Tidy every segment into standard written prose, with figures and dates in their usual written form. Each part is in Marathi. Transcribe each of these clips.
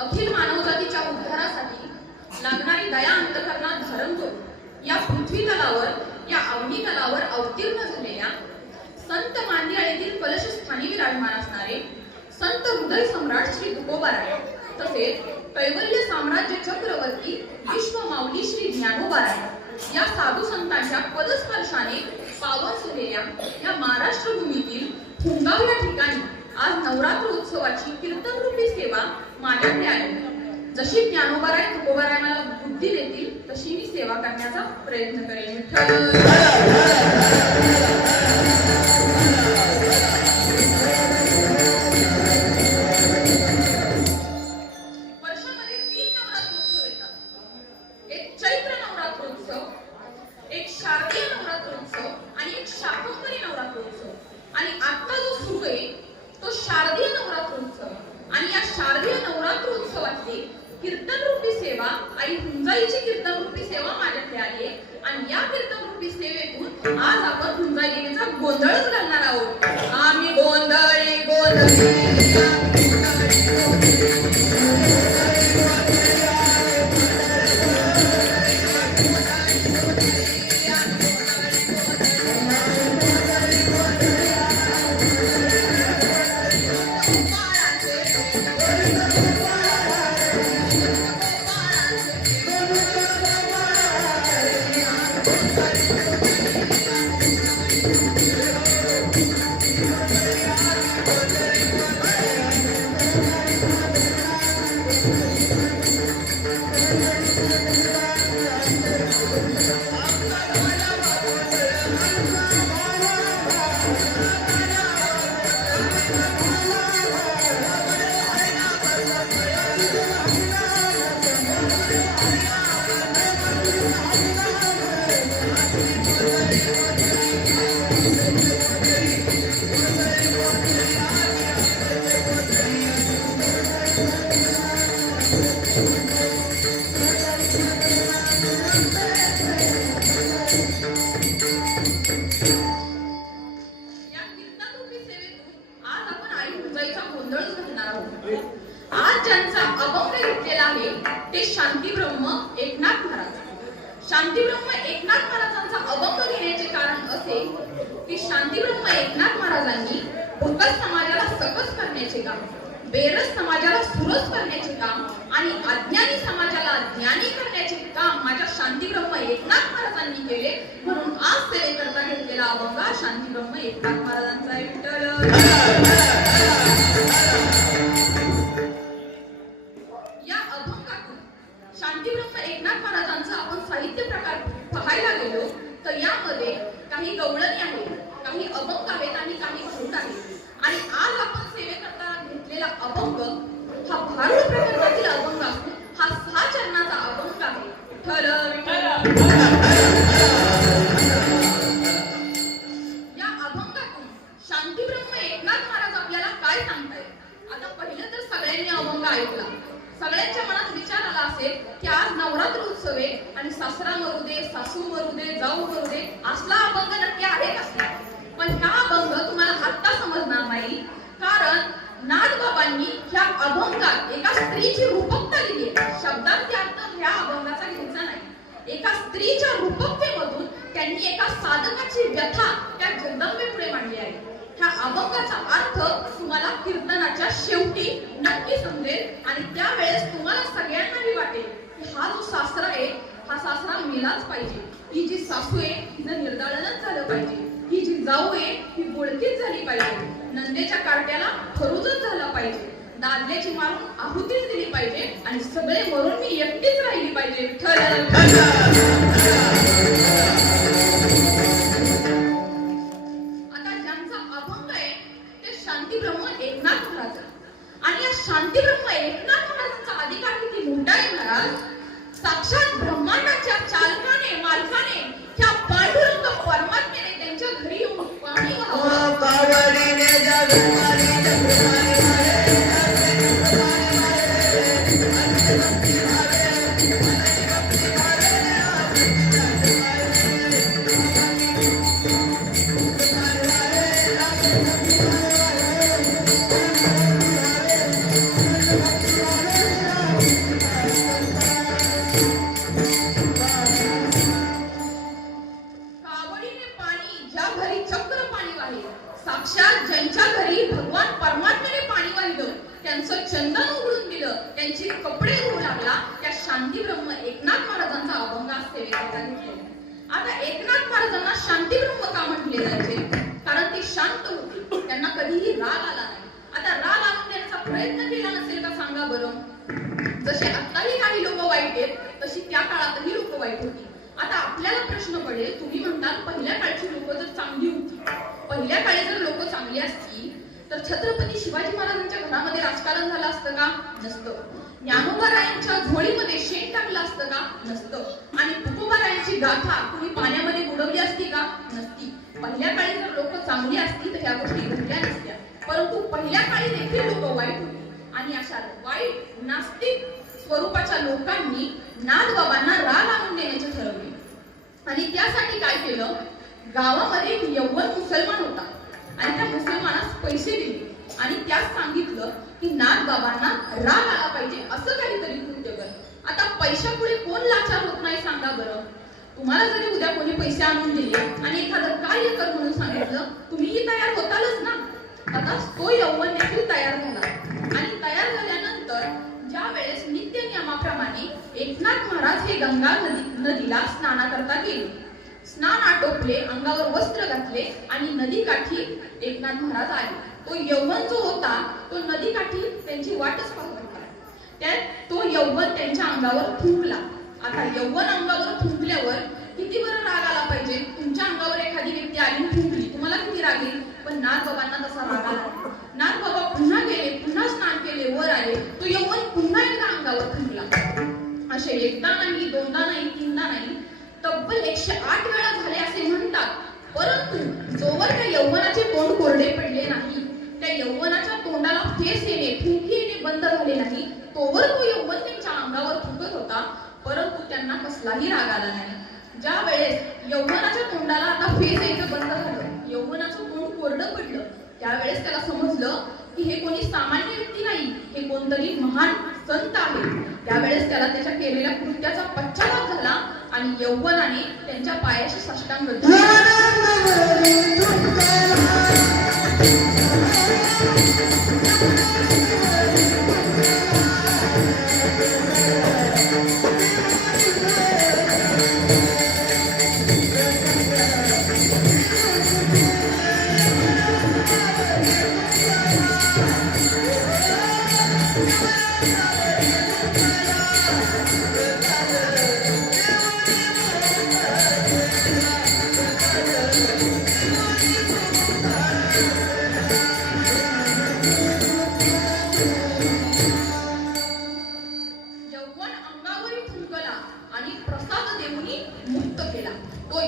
अखिल मानवजातीच्या उद्धारासाठी लागणारी दया अंतःकरणात धारण करून या पृथ्वी तलावर, या अवनी तलावर अवतीर्ण झालेल्या संत मांदियाळीतील कलशस्थानी विराजमान असणारे संत हृदय सम्राट श्री तुकोबाराय, तसेच कैवल्य साम्राज्य चक्रवर्ती विश्व माऊली श्री ज्ञानोबाराय या साधू संतांच्या पदस्पर्शाने पावन झालेल्या या महाराष्ट्र भूमीतील हुंगाव या ठिकाणी आज नवरात्र उत्सवाची कीर्तनरूपी सेवा माझ्याकडे आली। जशी ज्ञानोबाराय तुकोबाराय मला बुद्धी देतील तशी मी सेवा करण्याचा प्रयत्न करेन। वर्षामध्ये 3 नवरात्रोत्सव येतात। एक चैत्र नवरात्रोत्सव, एक शारदीय नवरात्रोत्सव आणि एक शाकंभरी नवरात्रोत्सव। आणि आता जो सुरू आहे तो शारदीय नवरात्रोत्सव। आणि या शारदीय नवरात्रोत्सवातली कीर्तनरूपी सेवा आई हुंजाईची कीर्तनरूपी सेवा माझ्याकडे आली आहे। आणि या कीर्तनरूपी सेवेतून आज आपण हुंजाई देवीचा गोंधळच घालणार आहोत। आम्ही गोंधळी गोंधळी आज ज्यांचा अभंग घेतलेला आहे ते शांतीब्रह्म एकनाथ महाराज। शांतीब्रह्म एकनाथ महाराजांचा अभंग घेण्याचे कारण असे की शांतीब्रह्म एकनाथ महाराजांनी भूकस समाजाला सकस करण्याचे काम, बेरस समाजाला सुरस करण्याचे काम आणि अज्ञानी समाजाला ज्ञानी करण्याचे काम माझ्या शांतीब्रह्म एकनाथ महाराजांनी केले। म्हणून आज सेवेकरता घेतलेला अभंग शांतीब्रह्म एकनाथ महाराजांचा आहे। शांतीब्रह्म एकनाथ महाराजांचा आपण साहित्य प्रकार पाहायला गेलो तर यामध्ये काही गवळणी आहेत, काही अभंग आहेत आणि काही भूत आहेत। आणि आज आपण सेवेकरता घेतलेला अभंग हा भारूड प्रकरणातील अभंग असून हा 6 चरणाचा अभंग आहे। या अभंगातून शांतीब्रह्म एकनाथ महाराज आपल्याला काय सांगतायत? आता पहिलं तर सगळ्यांनी अभंग ऐकला, सगळ्यांच्या मनात विचार आला असेल की आज नवरात्र उत्सव आहे आणि सासरा मरू दे, सासू मरू दे, जाऊ मरू दे असला अभंग नक्की आहे का? पण हा अभंग तुम्हाला आत्ता समजणार नाही, कारण नाथबाबांनी ह्या अभंगात एका स्त्रीची रूपकता लिहिली आहे। शब्दांचा अर्थ ह्या अभंगाचा घ्यायचा नाही। एका स्त्रीच्या रूपकतेमधून त्यांनी एका साधकाची व्यथा त्या जगदंबेपुढे मांडली आहे। ह्या अभंगाचा अर्थ तुम्हाला कीर्तनाच्या शेवटी नक्की समजेल आणि त्यावेळेस तुम्हाला सगळ्यांनाही वाटेल की हा जो सासरा आहे हा सासरा मेलाच पाहिजे, ही जी सासू आहे हिचं निर्दाळनच झालं पाहिजे, ही जी जाऊ आहे ही बोळकीच झाली पाहिजे, नंदेच्या कार्ट्याला खरूजच झालं पाहिजे, दादल्याची मारून आहुतीच दिली पाहिजे आणि सगळे मरून मी एकटीच राहिली पाहिजे। शांतीब्रह्म एकनाथ महाराज आणि या शांतीब्रह्म एकनाथ महाराजांचा अधिकार किती मोठा आहे महाराज? साक्षात ब्रह्मांडाच्या चालकाने मालकाने त्या पांडुरंग परमात्म्याने त्यांच्या घरी येऊन पाणी त्यांची कपडे धुवू लागला, त्या शांतीब्रह्म एकनाथ महाराजांचा अभंग सेवेकरता घेतलेला. आता एकनाथ महाराजांना शांतीब्रह्म का म्हटले जायचे? कारण ते शांत होते, त्यांना कधीही राग आला नाही. आता राग आणून देण्याचा प्रयत्न केला नसेल का सांगा बरं? जसे आत्ताही काही लोक वाईट आहेत, तशी त्या काळातही लोक वाईट होती. आता आपल्याला प्रश्न पडेल, तुम्ही म्हणतात पहिल्या काळची लोक जर चांगली होती, पहिल्या काळी जर लोक चांगली असती तर छत्रपती शिवाजी महाराजांच्या घरामध्ये राजकारण झालं असतं का? नसतं. ज्ञानोबारायांच्या झोळीमध्ये शेण टाकलं असतं का? नसतं. आणि तुकोबारायांची गाथा कुणी पाण्यामध्ये बुडवली असती का? नसती. पहिल्या काळी जर लोक चांगली असती तर ह्या गोष्टी घडल्या नसत्या. परंतु पहिल्या काळी देखील लोक वाईट होती आणि अशा वाईट नास्तिक स्वरूपाच्या लोकांनी नाथबाबांना राग आणून देण्याचे ठरवले. आणि त्यासाठी काय केलं? गावामध्ये एक यव्वन मुसलमान होता आणि त्या मुसलमानास पैसे दिले आणि त्यास सांगितलं की नाथबाबांना राग आला पाहिजे असं काहीतरी कृत्य कर. आता पैशापुढे कोण लाचार होत नाही सांगा बरं? तुम्हाला जरी उद्या कोणी पैसे आणून दिले आणि एखादं कार्य कर म्हणून सांगितलं, तुम्हीही तयार होतालच ना. आता तो यव्वन देखील तयार झाला आणि तयार झाल्यानंतर ज्या वेळेस नित्य नियमाप्रमाणे एकनाथ महाराज हे गंगा नदीला स्नानाकरता गेले. स्नान आटोपले, अंगावर वस्त्र घातले आणि नदीकाठी एकनाथ महाराज आले. तो यव्वन जो होता तो नदीकाठी त्यांची वाटच पाहत होता. त्यात तो यव्वन त्यांच्या अंगावर थुंकला. आता यव्वन अंगावर थुंकल्यावर किती बरं राग आला पाहिजे? तुमच्या अंगावर एखादी व्यक्ती आली थुंकली, तुम्हाला किती राग येईल? पण नाथबाबांना तसा राग आला. नाथबाबा पुन्हा गेले, पुन्हा स्नान केले, वर आले, तो यव्वन पुन्हा एकदा अंगावर थुंकला. असे एकदा नाही, दोनदा नाही, तीनदा नाही, तब्बल 108 वेळा झाले असे म्हणतात. परंतु जोवर त्या यव्वनाचे तोंड कोरडे पडले नाही, त्या यव्वनाच्या तोंडाला फेस येणे, थुंकी येणे बंद झाले नाही, तोवर तो यव्वन त्यांच्या अंगावर थुंकत होता. परंतु त्यांना कसलाही राग आला नाही. ज्या वेळेस यव्वनाच्या तोंडाला आता फेस यायचं बंद झालं, यव्वनाचं तोंड कोरडं पडलं, त्यावेळेस त्याला समजलं की हे कोणी सामान्य व्यक्ती नाही, हे कोणतरी महान संत आहे. त्यावेळेस त्याला त्याच्या केलेल्या कृत्याचा पश्चाताप झाला आणि यव्वनाने त्यांच्या पायाशी साष्टांग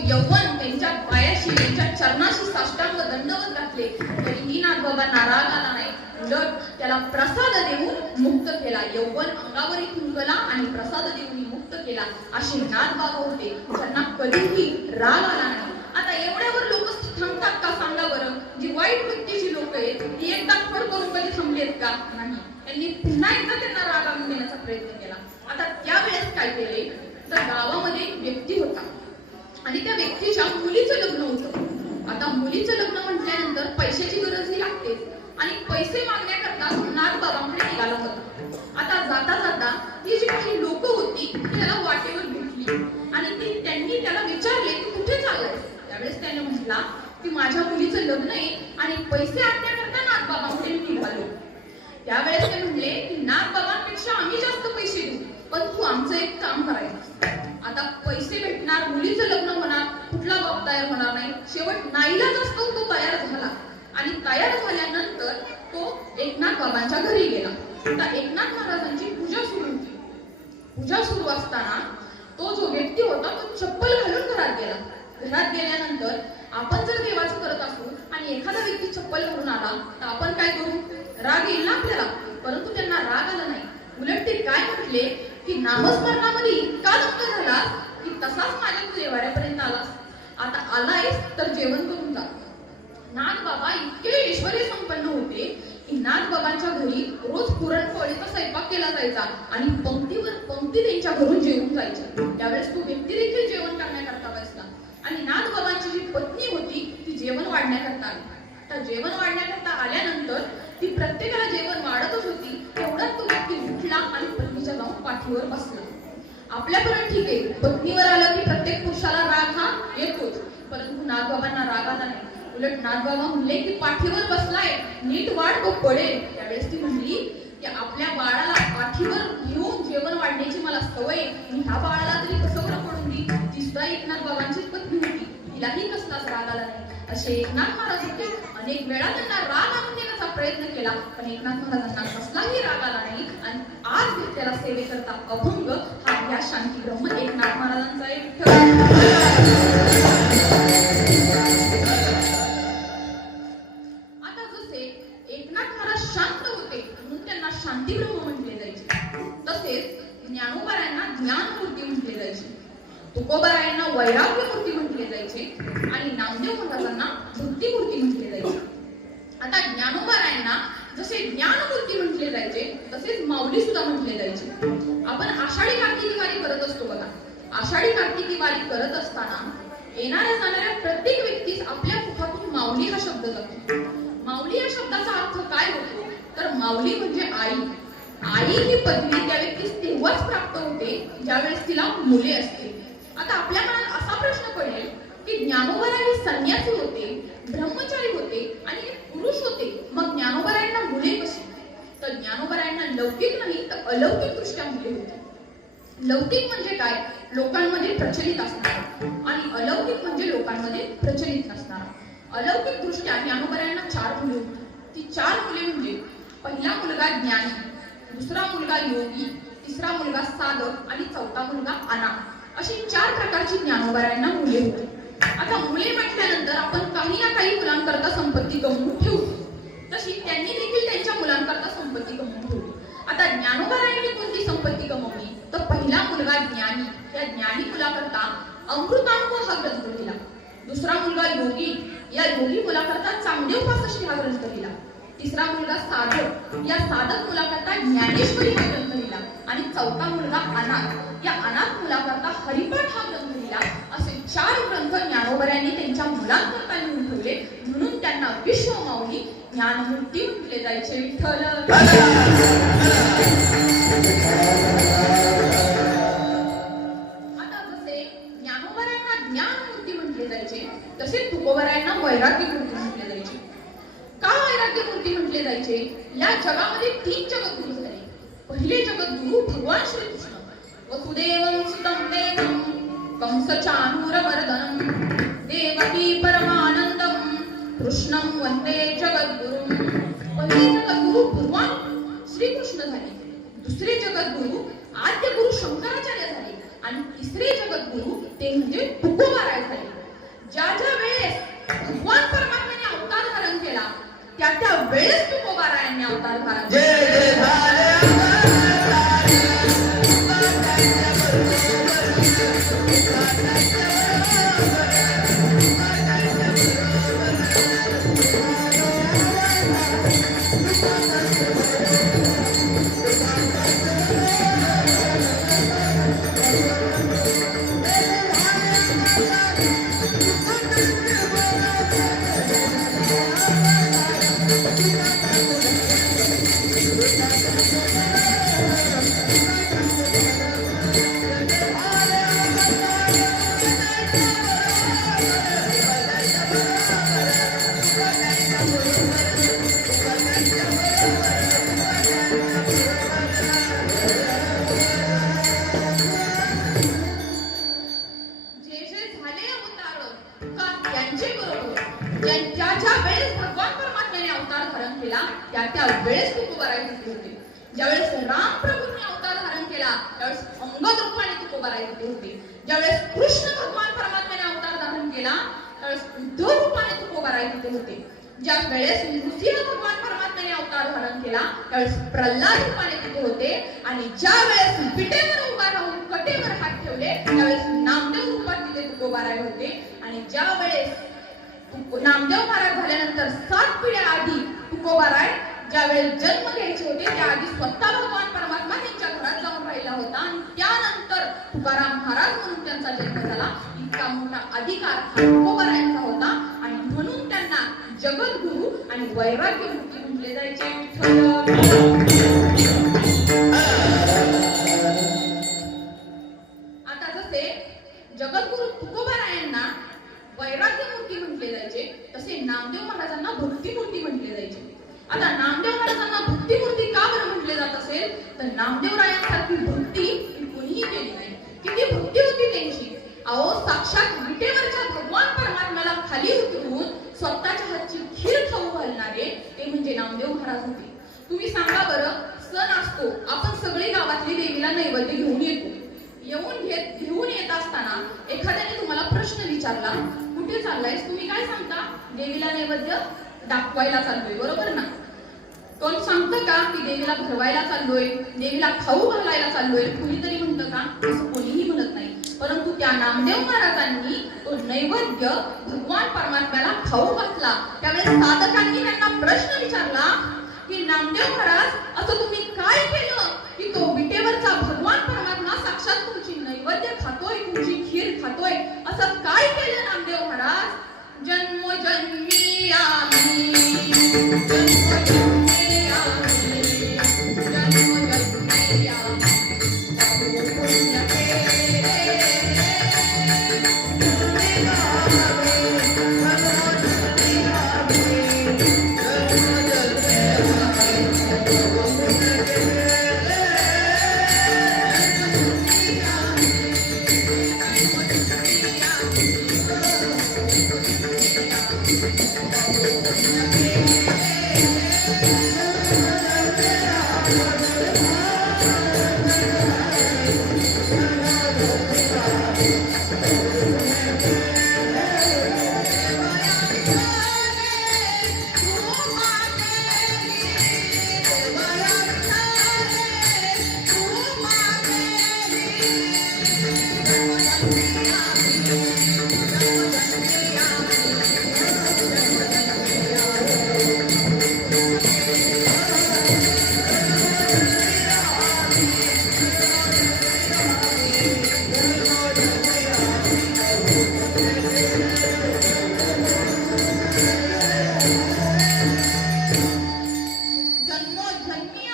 यव्वन त्यांच्या पायाशी, त्यांच्या चरणाशी साष्टांग दंडवत घातले, तरीही नाथबाबांना राग आला नाही. उलट त्याला प्रसाद देऊन मुक्त केला. यव्वन अंगावरही थुंकला आणि प्रसाद देऊन मुक्त केला. असे नाथबाबा होते, त्यांना कधीही राग आला नाही. आता एवढ्यावर लोक थांबतात का सांगा बरं? जी वाईट वृत्तीची लोक आहेत ती एकदा फड करून कधी थांबलेत का? नाही. त्यांनी पुन्हा एकदा त्यांना राग आणून देण्याचा प्रयत्न केला. आता त्यावेळेस काय केले तर गावामध्ये एक व्यक्ती होता आणि त्या व्यक्तीच्या मुलीचं लग्न होतं. आता मुलीचं लग्न म्हटल्यानंतर पैशाची गरजही लागते आणि पैसे मागण्याकरता नाथबाबांकडे निघाला होता. आता जाता जाता ती जी काही लोक होती ती त्याला वाटेवर भेटली आणि त्यांनी त्याला विचारले की कुठे चाललाय? त्यावेळेस त्याने म्हटला की माझ्या मुलीचं लग्न आहे आणि पैसे आणण्याकरता नाथबाबांकडे निघालो. त्यावेळेस ते म्हणले की नाथबाबांपेक्षा आम्ही जास्त पैसे देऊ, पण तू आमचं एक काम करायचं. आता पैसे भेटणार, मुलीचं लग्न होणार, कुठला बाप तयार होणार नाही. शेवट नाईलाज असतो तो तयार झाला आणि तयार झाल्यानंतर तो एकनाथ बाबांच्या घरी गेला. आता एकनाथ महाराजांची पूजा सुरू होती. पूजा सुरू असताना तो जो व्यक्ती होता तो चप्पल घालून घरात गेला. घरात गेल्यानंतर आपण जर देवाचं करत असू आणि एखादा व्यक्ती चप्पल घालून आला तर आपण काय करू? राग येईल ना आपल्याला. परंतु त्यांना राग आला नाही. उलट ते काय म्हटले की नामस्मरणामध्ये इतका दंग झाला की तसाच माझ्या तू देवाऱ्यापर्यंत आलास. आता आलायस तर जेवण करून जा. नाथबाबा इतके ऐश्वर्य संपन्न होते की नाथबाबांच्या घरी रोज पुरणपोळीचा स्वयंपाक केला जायचा आणि पंक्तीवर पंक्ती त्यांच्या घरून जेवून जायच्या. त्यावेळेस तो व्यक्ती देखील जेवण करण्याकरता बसला आणि नाथबाबांची जी पत्नी होती ती जेवण वाढण्याकरता आली. तर जेवण वाढण्याकरता आल्यानंतर ती प्रत्येकाला जेवण वाढतच होती. तेवढ्यात तो व्यक्ती उठला आणि पाठीवर बसला. आपल्यापर्यंत ठीक आहे, पत्नीवर आलं की प्रत्येक पुरुषाला राग हा येतोच, परंतु नागबाबांना राग आला नाही. उलट नागबाबा म्हणले की पाठीवर बसलाय, नीट वाट तो पडेल. त्यावेळेस ती म्हणली की आपल्या बाळाला पाठीवर घेऊन जेवण वाढण्याची मला सवय, मी ह्या बाळाला तरी कसं बरं पडून दी. ती सुद्धा एकनाथ बाबांचीच पत्नी होती, तिलाही कसलाच राग आला नाही. असे एकनाथ महाराज होते. अनेक वेळा त्यांना राग आणून देण्याचा प्रयत्न केला, पण एकनाथ महाराजांना कसलाही राग आला नाही. आणि आज त्याला सेवेकरता अभंग हा या शांतीब्रह्म एकनाथ महाराजांचा एक आता जसे एकनाथ महाराज शांत होते म्हणून त्यांना शांतीब्रह्म म्हटले जायचे, तसेच ज्ञानोबारायांना ज्ञानमूर्ती म्हटले जायचे, तुकोबारायांना वैराग्यमूर्ती म्हटले जायचे आणि नामदेव महाराजांना भक्तिमूर्ती म्हटले जायचे. आता ज्ञानोबारायांना जसे ज्ञानमूर्ती म्हटले जायचे तसेच माऊली सुद्धा म्हटले जायचे. आपण आषाढी कार्तिकी वारी करत असतो बघा. आषाढी कार्तिकी वारी करत असताना येणाऱ्या जाणाऱ्या प्रत्येक व्यक्तीस आपल्या मुखातून माऊली हा शब्द जातो. माऊली या शब्दाचा अर्थ काय होतो तर माऊली म्हणजे आई. आई ही पदवी त्या व्यक्तीस तेव्हाच प्राप्त होते ज्यावेळेस तिला मुले असते. आता आपल्या मनात असा प्रश्न पडेल की ज्ञानोबाराय संन्यासी होते, ब्रह्मचारी होते आणि पुरुष होते, मग ज्ञानोबारायांना मुले कशी? तर ज्ञानोबारायांना लौकिक नाही तर अलौकिक दृष्ट्या मुले होते. लौकिक म्हणजे काय? लोकांमध्ये प्रचलित असणारा, आणि अलौकिक म्हणजे लोकांमध्ये प्रचलित नसणारा. अलौकिक दृष्ट्या ज्ञानोबारायांना 4 मुले होती. ती 4 मुले म्हणजे पहिला मुलगा ज्ञानी, दुसरा मुलगा योगी, तिसरा मुलगा साधक आणि चौथा मुलगा अनाथ. अशी 4 प्रकारची ज्ञानोबारायांना मुले होती. आता मुले म्हटल्यानंतर आपण काही ना काही मुलांकरता संपत्ती कमवून ठेवतो, तशी त्यांनी देखील त्यांच्या मुलांकरता संपत्ती कमवून ठेवली. आता ज्ञानोबारायांनी कोणती संपत्ती कमवली तर पहिला मुलगा ज्ञानी, त्या ज्ञानी मुलाकरता अमृतानुभव हा ग्रंथ दिला. दुसरा मुलगा योगी, या योगी मुलाकरता चांगदेव पासष्टी हा ग्रंथ दिला. तिसरा मुलगा साधक, या साधक मुलाकरता ज्ञानेश्वरी हा ग्रंथ दिला. आणि चौथा मुलगा अनाथ, या अनाथ मुलाकरता हरिपाठ हा ग्रंथ दिला. असे 4 ग्रंथ ज्ञानोबारायांनी त्यांच्या मुलांकरता लिहून ठेवले, म्हणून त्यांना विश्वमाऊली ज्ञानमूर्ती म्हटले जायचे. विठ्ठल आता जसे ज्ञानोबारायांना ज्ञानमूर्ती म्हटले जायचे तसे तुकोबारायांना वैराग्यमूर्ती म्हटले जायचे. का वैराग्यमूर्ती म्हटले जायचे? या जगामध्ये 3 जगद्गुरु झाले. पहिले जगद्गुरु भगवान श्रीकृष्ण, वसुदेवं सुतं देवं कंसचाणूरमर्दनं देवकी परमानंदं कृष्णं वंदे जगद्गुरुं. पहिले जगद्गुरु भगवान श्रीकृष्ण झाले, दुसरे जगद्गुरु आद्य गुरु शंकराचार्य झाले आणि तिसरे जगद्गुरु ते म्हणजे तुकोबाराय झाले. ज्या ज्या वेळेस भगवान परमात्म्याने अवतार धारण केला त्या वेळेस तुकोबारायांनी अवतार धारण केला. त्या वेळेस तुकोबाराय तिथे होते. ज्यावेळेस राम प्रभूंनी अवतार धारण केला त्यावेळेस अंगद रूपाने तुकोबाराय तिथे होते. ज्यावेळेस कृष्ण भगवान परमात्म्याने अवतार धारण केला त्यावेळेस उद्धव रूपाने तुकोबाराय तिथे होते. ज्या वेळेस नृसिंह भगवान परमात्म्याने अवतार धारण केला त्यावेळेस प्रल्हाद रूपाने तिथे होते. आणि ज्या वेळेस पिठेवर उभा राहून कटेवर हात ठेवले त्यावेळेस नामदेव रूपात तिथे तुकोबाराय होते. आणि ज्या वेळेस नामदेव महाराज झाल्यानंतर 7 पिढ्या आधी तुकोबाराय ज्यावेळेस जन्म घ्यायचे होते त्या आधी स्वतः भगवान परमात्मा त्यांच्या घरात जाऊन राहिला होता आणि त्यानंतर तुकाराम महाराज म्हणून त्यांचा जन्म झाला. इतका मोठा अधिकार तुकोबारायांचा होता आणि म्हणून त्यांना जगद्गुरु आणि वैराग्यमूर्ती म्हटले जायचे. नामदेवरायांसारखी भक्ती कोणीही केली नाही. किती भक्ती होती त्यांची. अहो साक्षात विटेवरच्या भगवान परमात्म्याला खाली उतरून स्वतःच्या हातची खीर खाऊ घालणारे ते म्हणजे नामदेव महाराज होते. तुम्ही सांगा बरं, सण असतो, आपण सगळे गावातली देवीला नैवेद्य घेऊन येतो. घेऊन येत असताना एखाद्याने तुम्हाला प्रश्न विचारला, कुठे चाललायस? तुम्ही काय सांगता? देवीला नैवेद्य दाखवायला चाललोय, बरोबर ना? कोण सांगतं का की देवीला भरवायला चाललोय, देवीला खाऊ घालायला चाललोय? कुणीतरी म्हणतं का? असं कोणीही म्हणत नाही. परंतु त्या नामदेव महाराजांनी तो नैवेद्य भगवान परमात्म्याला खाऊ घातला. त्यावेळेस साधकांनी त्यांना प्रश्न विचारला की नामदेव महाराज, असं तुम्ही काय केलं की तो विटेवरचा भगवान परमात्मा साक्षात तुमची नैवेद्य खातोय, तुमची खीर खातोय? असं काय केलं नामदेव महाराज? जन्मोजन्मी आम्ही, जन्मोजन्मी आम्ही, जन्मोजन्मी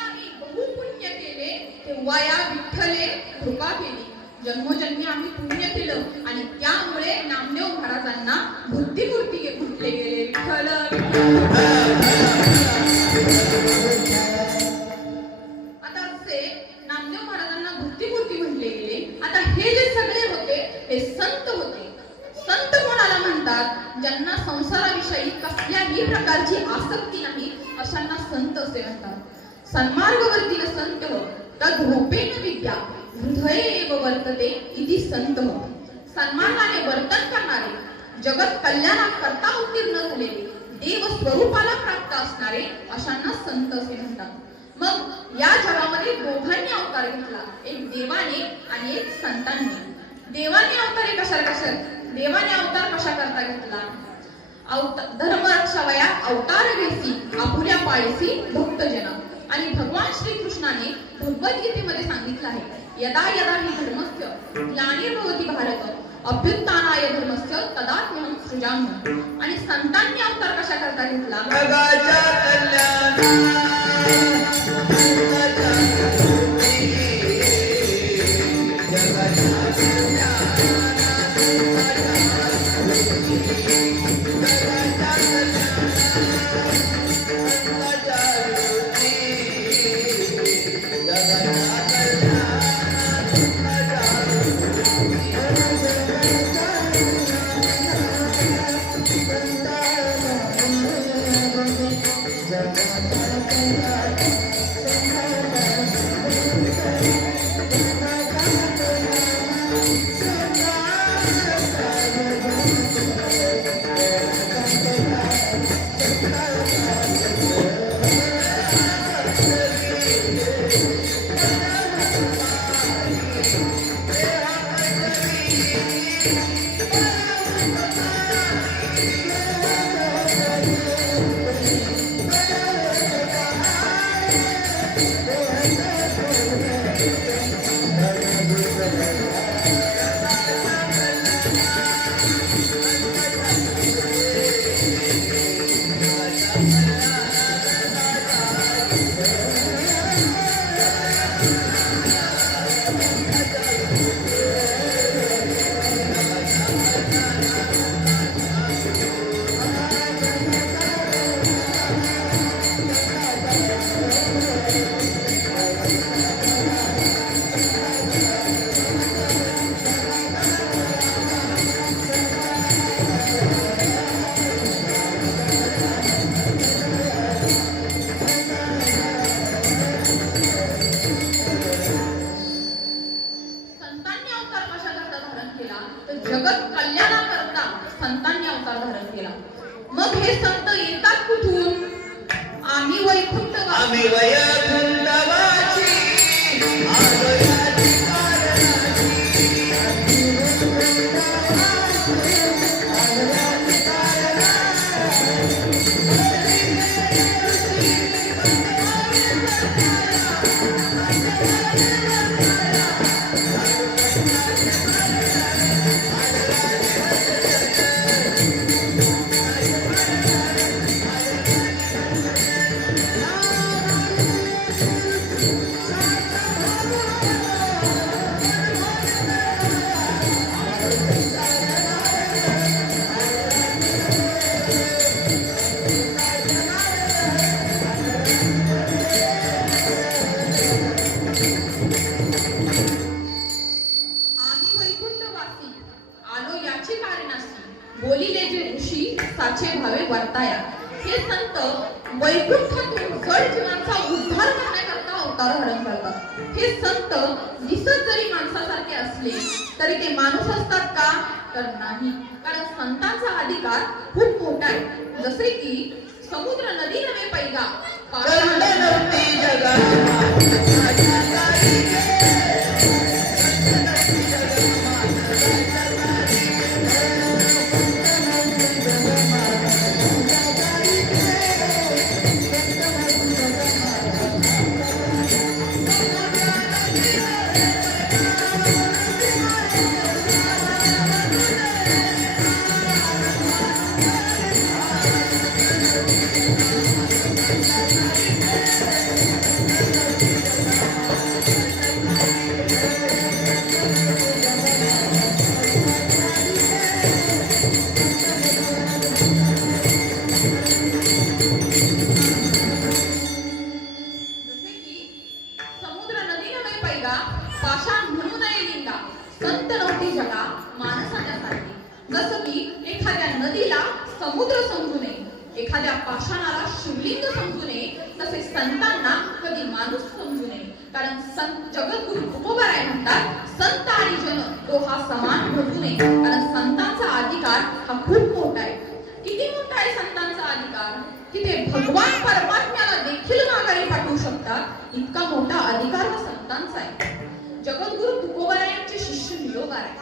आम्ही पुण्य केले, पुण्य गावे, जन्मोजन्मी आम्ही, जन्मोजन्मी आम्ही पुण्य केले. जन्मोजन्मी आम्ही पुण्य केलं आणि त्यामुळे नामदेव महाराजांना बुद्धिमूर्ती म्हटले गेले. विठ्ठल आता असे नामदेव महाराजांना बुद्धिमूर्ती म्हटले गेले. आता हे जे सगळे होते हे संत होते. संत कोणाला म्हणतात? ज्यांना संसाराविषयी कसल्याही प्रकारची आसक्ती नाही, अशांना संत असे म्हणतात. सन्मार्गवर्ती संत तद्रूपेण विद्या हृदये एव वर्तते इति संत होते. सन्मानाने वर्तन करणारे, जगत कल्याणात करता उत्तीर्ण झालेले, देव स्वरूपाला प्राप्त असणारे अशांना संत असे म्हणतात. मग या जगामध्ये दोघांनी अवतार घेतला, एक देवाने आणि एक संतांनी. देवाने अवतार कशा करता घेतला? धर्म रक्षावया अवतार घेसी आपुल्या पायसी भक्तजना. आणि भगवान श्रीकृष्णाने भगवद्गीतेमध्ये सांगितलं आहे, यदा यदा हि धर्मस्य ग्लानिर्भवति भारत अभ्युत्थानाय धर्मस्य तदात्म्यहं सृजाम्यहम्. आणि संतांनी अवतार कशा करता घेतला? जगाच्या जगत कल्याणाकरता संतांनी अवतार धारण केला. मग हे संत येतात कुठून? आम्ही वैकुंठवासी आम्ही वैकुंठवासी आलो याची कारणाची. आम्ही वैकुंठवासी आलो याची कारणासी बोलिले जे ऋषी साचे भावे वर्ताया. हे संत वैकुंठातून जड जीवांचा उद्धार करण्याकरता अवतार धारण करतात. हे संत दिसत जरी माणसासारखे असले तरी ते माणूस असतात का? तर नाही. कारण संतांचा अधिकार खूप मोठा आहे. जसे की समुद्र नदी नव्हे पैगा नव्हती जगात जसे की समुद्र नदी नव्हे पैगा पाषाण म्हणू नये लिंगा. संत नव्हती जगा माणसाच्या सारखी. जसं की एखाद्या नदीला समुद्र समजू नये, एखाद्या पाषाणाला शिवलिंग समजू नये, तसे संतांना कधी माणूस समजू नये. कारण संत जगद्गुरु तुकोबाराय म्हणतात संत आणि जन तो हा समान घडू नये. कारण संतांचा अधिकार हा खूप मोठा आहे. किती मोठा आहे संतांचा अधिकार की ते भगवान परमात्म्याला देखील माघारी पाठवू शकतात. इतका मोठा अधिकार हा संतांचा आहे. जगद्गुरु तुकोबारायांचे शिष्य निळोबाराय.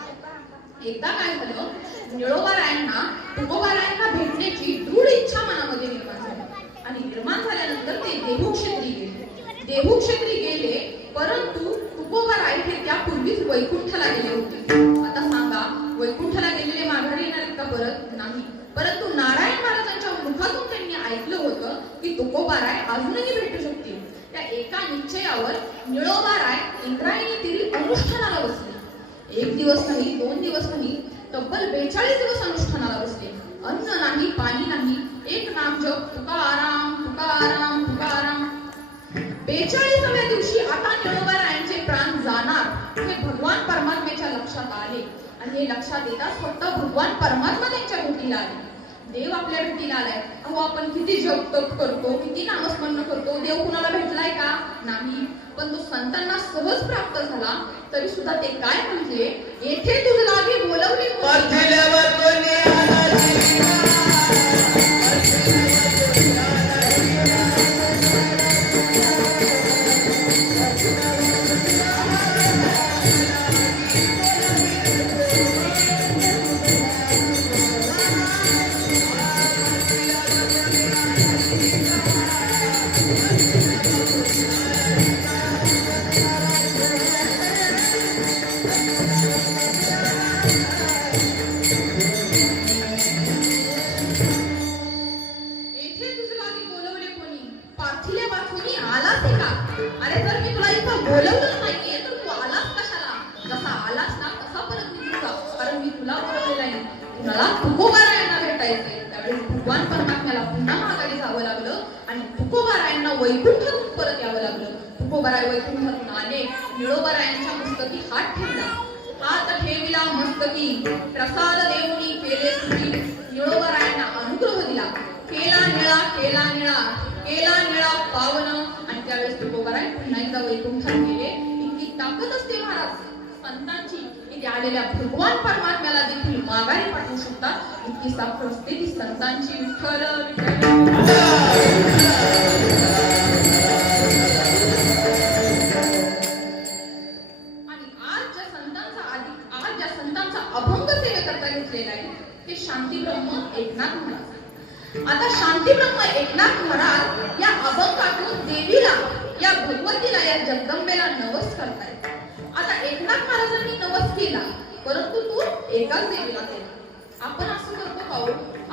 एकदा काय झालं, निळोबारायांना तुकोबारायांना भेटण्याची दृढ इच्छा मनामध्ये निर्माण झाली आणि निर्माण झाल्यानंतर ते देहूक्षेत्री गेले. देहूक्षेत्री गेले परंतु तुकोबाराय हे त्यापूर्वीच वैकुंठाला गेले होते. आता सांगा, वैकुंठाला गेलेले माघारी येणार आहेत का? परत नाही. परंतु नारायण महाराजांच्या मुखातून त्यांनी ऐकलं होतं की तुकोबाराय अजूनही भेटू शकतील. त्या एका निश्चयावर निळोबाराय इंद्रायणी तीरी अनुष्ठानाला बसले. एक दिवस नाही, 2 दिवस नाही, तब्बल 42 दिवस अनुष्ठानाला बसले. अन्न नाही, पाणी नाही, एक नामजप तुकाराम तुकाराम तुकाराम. 42व्या दिवशी आता निळोबारायांचे प्राण जाणार हे भगवान परमात्म्याच्या लक्षात आले आणि हे लक्षात येताच फक्त भगवान परमात्मा त्यांच्या भेटीला आले. देव आपल्या भेटीला आलाय. अहो, आपण किती जप तप करतो, किती नामस्मरण करतो, देव कुणाला भेटलाय का? नाही. पण तो संतांना सहज प्राप्त झाला तरी सुद्धा ते काय म्हणजे, येथे तुझ लागे बोलवले पाठल्यावर कोणी आला येथे तुझ लागे बोलवले कोणी, पाठील्या वाचूनी आलास का? अरे जर मी तुला इथं बोलवलं नाहीये तर तू आलास कशाला? जसा आलास ना तसा परत निघून जा. कारण मी तुला बोलवलेला आहे. तुला तुकोबारायांना भेटायचंय. त्यावेळी भगवान परमात्म्याला पुन्हा माघारी जावं लागलं आणि तुकोबारायांना वैकुंठातून परत यावं लागलं. तुकोबाराय वैकुंठातून आले, निळोबारायांच्या मस्तकी हात ठेवला. हात ठेविला मस्तकी, प्रसाद देऊनी केले स्तुती. निळोबारायांना अनुग्रह दिला. केला निळा केला निळा केला निळा पावन. आणि त्यावेळेस तुकोबाराय पुन्हा एकदा वैकुंठात गेले. इतकी ताकद असते महाराज, संतांची इथे आलेल्या भगवान परमात्म्याला देखील माघारी पाठवू शकतात इतकी साखर असते ती संतांची. विठ्ठल विठ्ठल. आणि आज ज्या संतांचा अभंग सेवेकरता घेतलेला आहे ते शांती ब्रह्म एकनाथ महाराज. आता शांती ब्रह्म एकनाथ महाराज या अभंगातून देवीला या भगवतीला या जगदंबेला नवस करतायत. आता एकनाथ महाराजांनी नवस केला परंतु तो एकाच देवीला केला. आपण असं करतो पाहू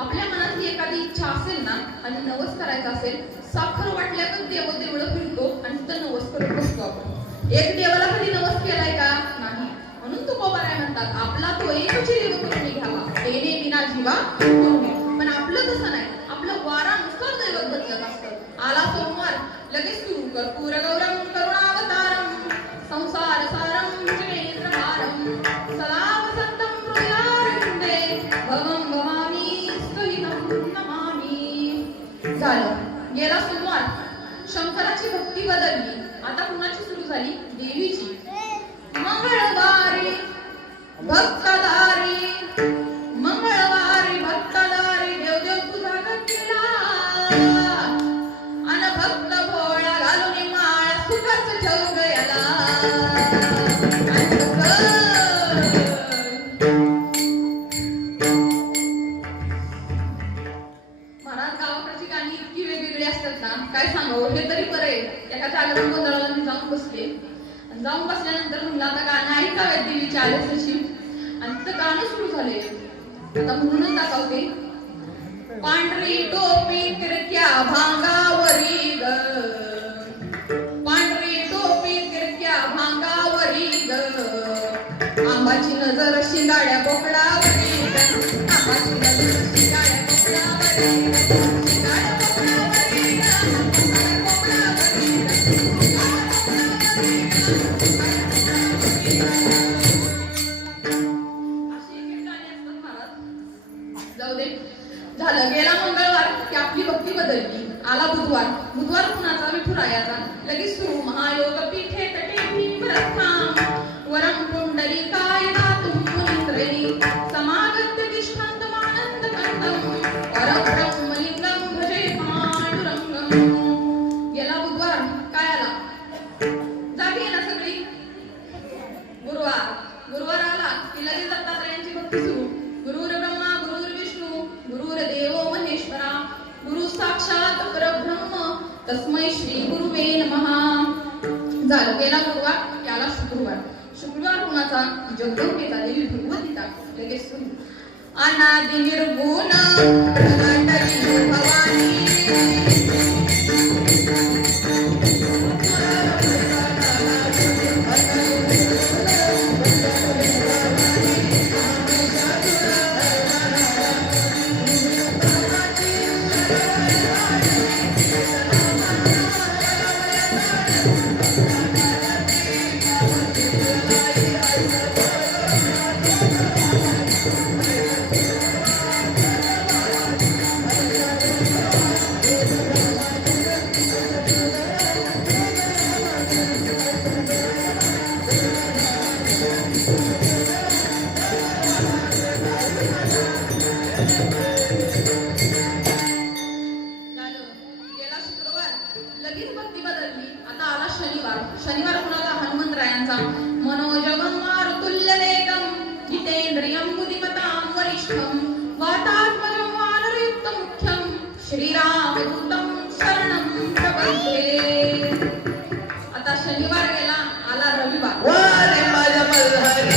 आपल्या मनातली एखादी इच्छा असेल ना आणि नवस करायचा असेल साखर वाटल्यातच देवळं फिरतो आणि तिथं नवस करत बसतो आपण. एक देवाला कधी नवस केलाय का नाही. म्हणून तुकोबाराय म्हणतात आपला तो एकची देव करून घ्यावा तेने विना जीवा करून. पण आपलं तसं नाही. आपलं वारानुसार दैवत बदलत असतं. आला सोमवार लगेच सुरू कर्पूर गौरम करुणावतारम संसार सारम जनेत्रहारम सदा वसंतम हृदयारविंदे भवं भवामी स्तुहितं नमामि. झालं गेला सोमवार. शंकराची भक्ती बदलली. आता कुणाची सुरू झाली देवीची. मंगळवारी भक्तदारी मंगळवारी भक्तदारी देव तुझा गतीला अन भक्त भोळा घालून माळ सुखच ठेवू गयाला. महाराज गावाकडची गाणी इतकी वेगवेगळी असतात ना काय सांगावं. हे तरी बरं आहे एका जागरण गोंधळाला मी जाऊन बसले. जाऊन बसल्यानंतर म्हणलं आता गाणं ऐकाव्यात देवीच्या आलेसाची आणि तिथं गाणं सुरू झाले. आता म्हणूनच दाखवते. पांढरी टोपी तिरक्या भांगावरी ग पांढरी टोपी तिरक्या भांगावरी ग आंबाची नजर शिंगाड्या बोकडावरी ग आंबाची नजर शिंगाड्या बोकडावरी ग शिंगाड्या बोकडावरी ग बोकडावरी जाऊ दे. झालं गेला मंगळवार की आपली भक्ती बदलली. आला बुधवार. बुधवार कुणाचा विठुरायाचा. लगेच सुरू महायोग पीठे तटे भीमरथाम वरम पुंडलिकाय दातुं मुनित्रयी समागत्य तिष्ठन्तमानन्द कंदम परब्रह्मलिंगम भजे पांडुरंगम. गेला बुधवार. काय आला जागी ना सगळी. गुरुवार आला की लगेच दत्तात्रयांची भक्ती सुरू. गुरुर ब्रह्मा गुरुर विष्णू गुरुर्देवो महेश्वरा गुरु साक्षात परब्रह्म तस्मै श्री गुरुवे नमः. झालं गेला गुरुवार की आला शुक्रवार. शुक्रवार कुणाचा जगदंबेचा देवी भगवतीचा. लगेच सुरू अनादि निर्गुण प्रगटली भवानी शनिवार कुणाला हनुमंतरायांचा. मनोजवं मारुतुल्यवेगं जितेंद्रियं बुद्धिमतां वरिष्ठं वातात्मजं वानरयुक्तं मुख्यं श्रीरामदूतं शरणं प्रपद्ये. आता शनिवार गेला आला रविवार. वारे माझ्या मल्हारी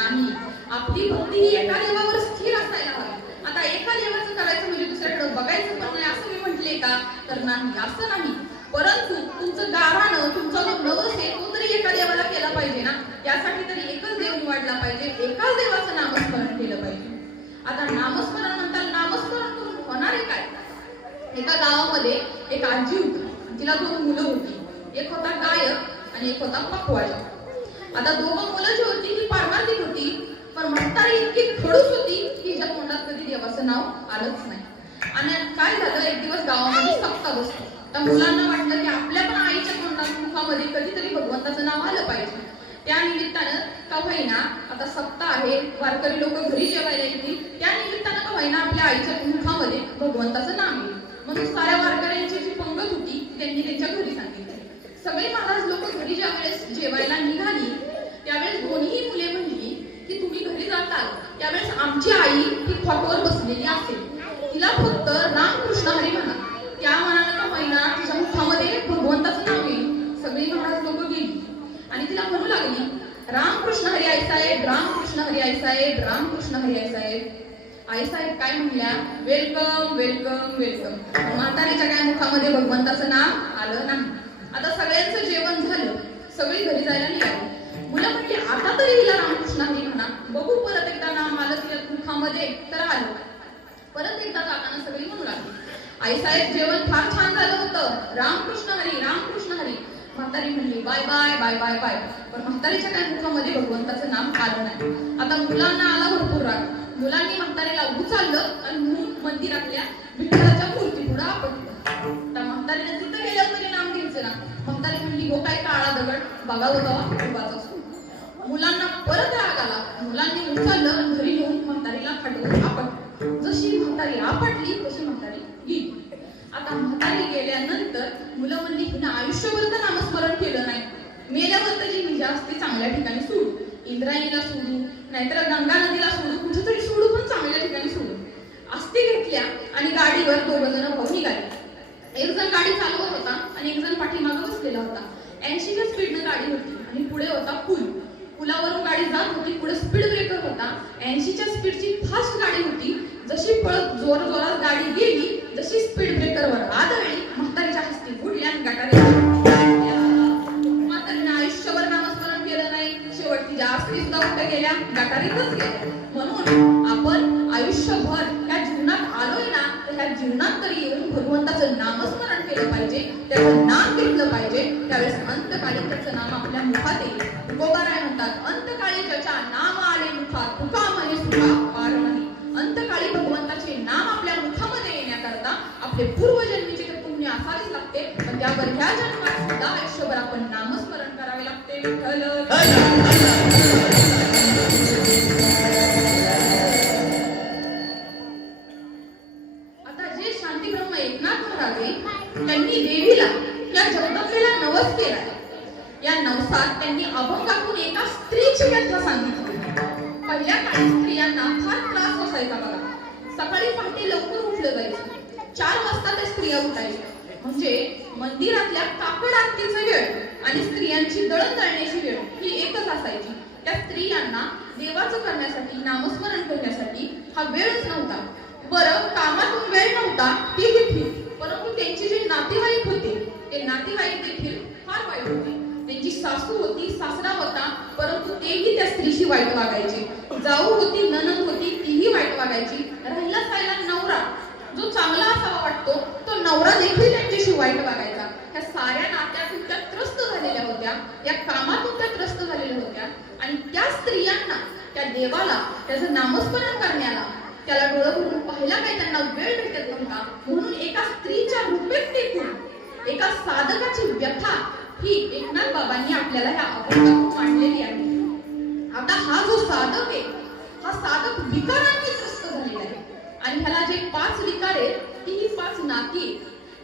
नाही. आपली भक्ती ही एका देवावर स्थिर असायला हवी. आता एका देवाचं करायचं म्हणजे दुसऱ्याकडे बघायचं पण नाही असं मी म्हटले का? तर नाही, असं नाही. परंतु तुमचं गाभाणं, तुमचा जो नवस आहे तो तरी एका देवाला केला पाहिजे ना. यासाठी तरी एकच देव निवडला पाहिजे, एकाच देवाचं नामस्मरण केलं पाहिजे. आता नामस्मरण म्हणतात, नामस्मरण करून होणारे काय? एका गावामध्ये एक आजी होती, तिला 2 मुलं होती. एक होता गायक आणि एक होता पखवाजा. आता दोघं मुलं जी होती ती पारमार्थिक होती, पण म्हातारी इतकी खडूस होती की हिच्या तोंडात कधी देवाचं नाव आलंच नाही. आणि काय झालं, एक दिवस गावामध्ये सप्ताह बसतो. त्या मुलांना वाटलं की आपल्या पण आईच्या तोंडात मुखामध्ये कधीतरी भगवंताचं नाव आलं पाहिजे. त्या निमित्तानं का होईना, आता सप्ताह आहे, वारकरी लोक घरी जेवायला येतील, त्या निमित्तानं का होईना आपल्या आईच्या मुखामध्ये भगवंताचं नाव येईल म्हणून साऱ्या वारकऱ्यांची जी पंगत होती त्यांनी त्यांच्या घरी सांगितले. सगळे महाराज लोक घरी ज्या वेळेस जेवायला निघाली त्यावेळेस दोन्ही मुले म्हणली की तुम्ही घरी जाताल त्यावेळेस आमची आई ही खोटवर बसलेली असेल, तिला फक्त रामकृष्ण हरी म्हणा. त्या मनानं का होईना तिच्या मुखामध्ये भगवंताचं नाव येईल. सगळी महाराज लोक गेली आणि तिला म्हणू लागली, रामकृष्ण हरी आई साहेब, रामकृष्ण हरी आई साहेब, रामकृष्ण हरी आई साहेब. आई साहेब काय म्हणल्या, वेलकम वेलकम वेलकम. म्हातारीच्या काय मुखामध्ये भगवंताचं नाव आलं नाही. आता सगळ्यांचं जेवण झालं, सगळी घरी जायला निघाली. मुलं म्हटली आता तरी हिला रामकृष्ण हरी म्हणा, बघू परत एकदा नाम आलं तिच्या मुखामध्ये तर आलं. परत एकदा जाताना सगळी म्हणू लागली, आई साहेब जेवण फार छान झालं होतं, रामकृष्ण हरी, रामकृष्ण हरी. म्हातारी म्हणली bye bye bye bye bye. पण म्हातारीच्या काय मुखामध्ये भगवंताचं नाम आलं नाही. आता मुलांना आला भरपूर राग. मुलांनी म्हातारीला उचललं आणि मंदिरातल्या विठ्ठलाच्या मूर्ती पुढे आपटलं. त्या म्हातारीने तिथं गेल्यावर तरी नाम घ्यायचं ना. म्हातारी म्हणली हो काय काळा दगड, बघावं जावा उभाच असतो. मुलांना परत राग आला. मुलांनी उचललं आणि घरी घेऊन म्हातारीला खटवून आपटलं. जशी म्हातारी आपटली तशी म्हातारी गेली. आता म्हातारी गेल्यानंतर मुलं म्हणली हिनं आयुष्यभर तर नामस्मरण केलं नाही, मेल्यावर तरी म्हणजे असते चांगल्या ठिकाणी सोडू, इंद्रायणीला सोडू, नाहीतर गंगा नदीला सोडू, कुठेतरी सोडू, पण चांगल्या ठिकाणी सोडू. आस्ती घेतल्या आणि गाडीवर 2 जण भाऊ निघाले. एक जण गाडी चालवत होता आणि एक जण पाठीमागे बसलेला होता. 80च्या स्पीडनं गाडी होती आणि पुढे होता पूल. पुलावरून गाडी जात होती, पुढे स्पीड ब्रेकर होता. 80च्या स्पीडची फास्ट गाडी होती. जशी पळत जोर जोरात गाडी गेली, जशी स्पीड ब्रेकरवर आदळली, म्हातारीच्या हस्ती बुडल्या आणि गटारी. म्हातारीने आयुष्यभर नामस्मरण केलं नाही, शेवट तिच्या अस्थी सुद्धा कुठे गेल्या, गटारीतच गेल्या. म्हणून आपण आयुष्यभर ह्या जीवनात आलोय ना, तर ह्या जीवनात तरी येऊन भगवंताचं नामस्मरण केलं पाहिजे, त्याचं नाम घेतलं पाहिजे. त्यावेळेस अंतकाळी त्याचं नाम आपल्या मुखात येईल. तुकोबाराय म्हणतात, अंतकाळी ज्याच्या नाम आले मुखात, तुका म्हणे सुखा पार नाही. अंतकाळी भगवंताचे नाम आपल्या मुखामध्ये येण्याकरता आपले पूर्वजन्मीचे तर पुण्य असावेच लागते, पण त्यावर ह्या जन्मात सुद्धा आयुष्यभर आपण नामस्मरण करावे लागते. आता जे शांतीब्रह्म एकनाथ महाराज त्यांनी देवीला या जगदंबेला नवस केला. या नवसात त्यांनी अभंगातून एका स्त्रीची व्यथा सांगितली. पहिल्या काळी स्त्रियांना फार त्रास असायचा बघा. सकाळी पहाटे लवकर उठलं जायचं, 4 वाजता त्या स्त्रिया उठायच्या. म्हणजे मंदिरातल्या काकड आरतीचा वेळ आणि स्त्रियांची दळण दळण्याची वेळ ही एकच असायची. त्या स्त्रियांना देवाचं करण्यासाठी, नामस्मरण करण्यासाठी हा वेळच नव्हता. बरं, कामातून वेळ नव्हता ते देखील, परंतु त्यांचे जे नातेवाईक होते ते नातेवाईक देखील फार वाईट होते. त्यांची सासू होती, सासरा होता, परंतु तेही त्या स्त्रीशी वाईट वागायचे. जाऊ होती, नणंद होती, तीही वाईट वागायची. राहिला सायला नवरा, जो चांगला असावा वाटतो, तो नवरा देखील त्यांच्याशी वाईट वागायचा. ह्या साऱ्या नात्यातून त्या त्रस्त झालेल्या होत्या, या कामातून त्या त्रस्त झालेल्या होत्या. आणि त्या स्त्रियांना, त्या देवाला, त्याचं नामस्मरण करण्याला, त्याला डोळं भरून पाहायला काही त्यांना वेळ भेटत नव्हता. म्हणून एका स्त्रीच्या रूपेत देखील एका साधकाची व्यथा ही एकनाथ बाबांनी आपल्याला ह्या अभंगातून मांडलेली आहे. आता हा जो साधक आहे, हा साधक विकारांनी त्रस्त झालेला आहे. आणि ह्याला जे 5 विकार आहेत, ती ही 5 नाती,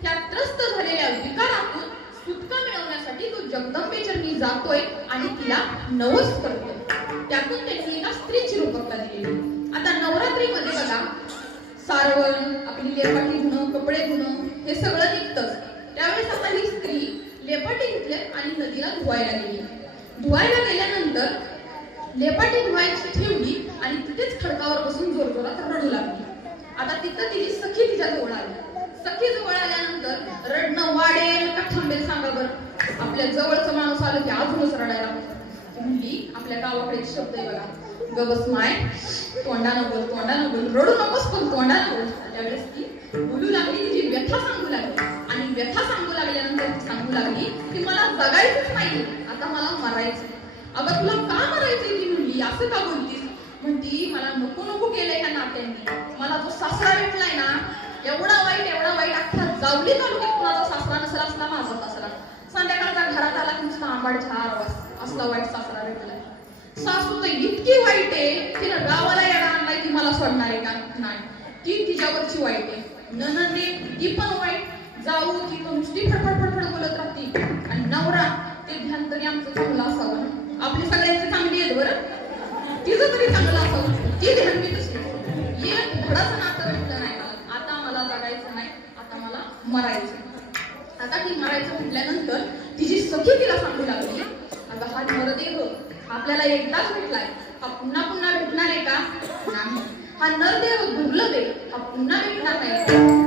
ह्या त्रस्त झालेल्या विकारातून सुटका मिळवण्यासाठी तो जगदंबे चरणी जातोय आणि तिला नवस करतोय. त्यातून त्यांनी एका स्त्रीची रूपकता दिलेली. आता नवरात्रीमध्ये बघा, सारवण, आपली लेपाटी धुणं, कपडे धुणं हे सगळं निघतंच. त्यावेळेस आता ही स्त्री लेपाटी घेतले आणि नदीला धुवायला गेली. धुवायला गेल्यानंतर लेपाटी धुवायची ठेवली आणि तिथेच खडकावर बसून जोरजोरात रडू लागली. आता तिथं तिची सखी तिच्या जवळ आली. सखी जवळ आल्यानंतर रडणं वाढेल का थांबेल सांगा बरं. आपल्या जवळचं माणूस आलं की अजूनच रडायला ती म्हणली, आपल्या गावाकडे एक शब्द आहे बघा, गबस माय, तोंडानं बोल, रडू नकोस पण तोंडानं बोल. त्यावेळेस ती बोलू लागली, तिची व्यथा सांगू लागली आणि व्यथा सांगू लागल्यानंतर ती सांगू लागली की मला जगायचंच नाही, आता मला मरायचं. अगं तुला का मरायचंय? ती म्हणली, असं का बोलतीस? म्हणती, मला नको नको केलंय ह्या नात्यांनी. मला जो सासरा भेटलाय ना, एवढा वाईट अख्ख्या जावली तालुक्यात कुणाचा सासरा नसला असला माझा सासरा. संध्याकाळचा घरात आला की नुसता आंबाड झार असला वाईट सासरा भेटलाय. सासू तर इतकी वाईट आहे, तिनं गावाला येणार आणलाय, ती मला सोडणार आहे का? नाही, ती तिच्यावरची वाईट आहे. ननंदे ती पण वाईट, जाऊ ती पण नुसती फडफड बोलत राहते. आणि नवरा, ते ध्यान तरी आमचं चांगलं असावं ना, आपली सगळ्यांची चांगली आहेत बरं, तिचं तरी चांगलं असावं. ती ध्यान मी तशी एक धडाचं नातं भेटलं नाही मला. आता मला जगायचं नाही, आता मला मरायचं. आता ती मरायचं म्हटल्यानंतर तिची सखी तिला सांगू लागली, आता हा नरदेह आपल्याला एकदाच भेटलाय, हा पुन्हा पुन्हा भेटणार आहे का? नाही, हा नरदेह दुर्लभ आहे, हा पुन्हा भेटणार नाही.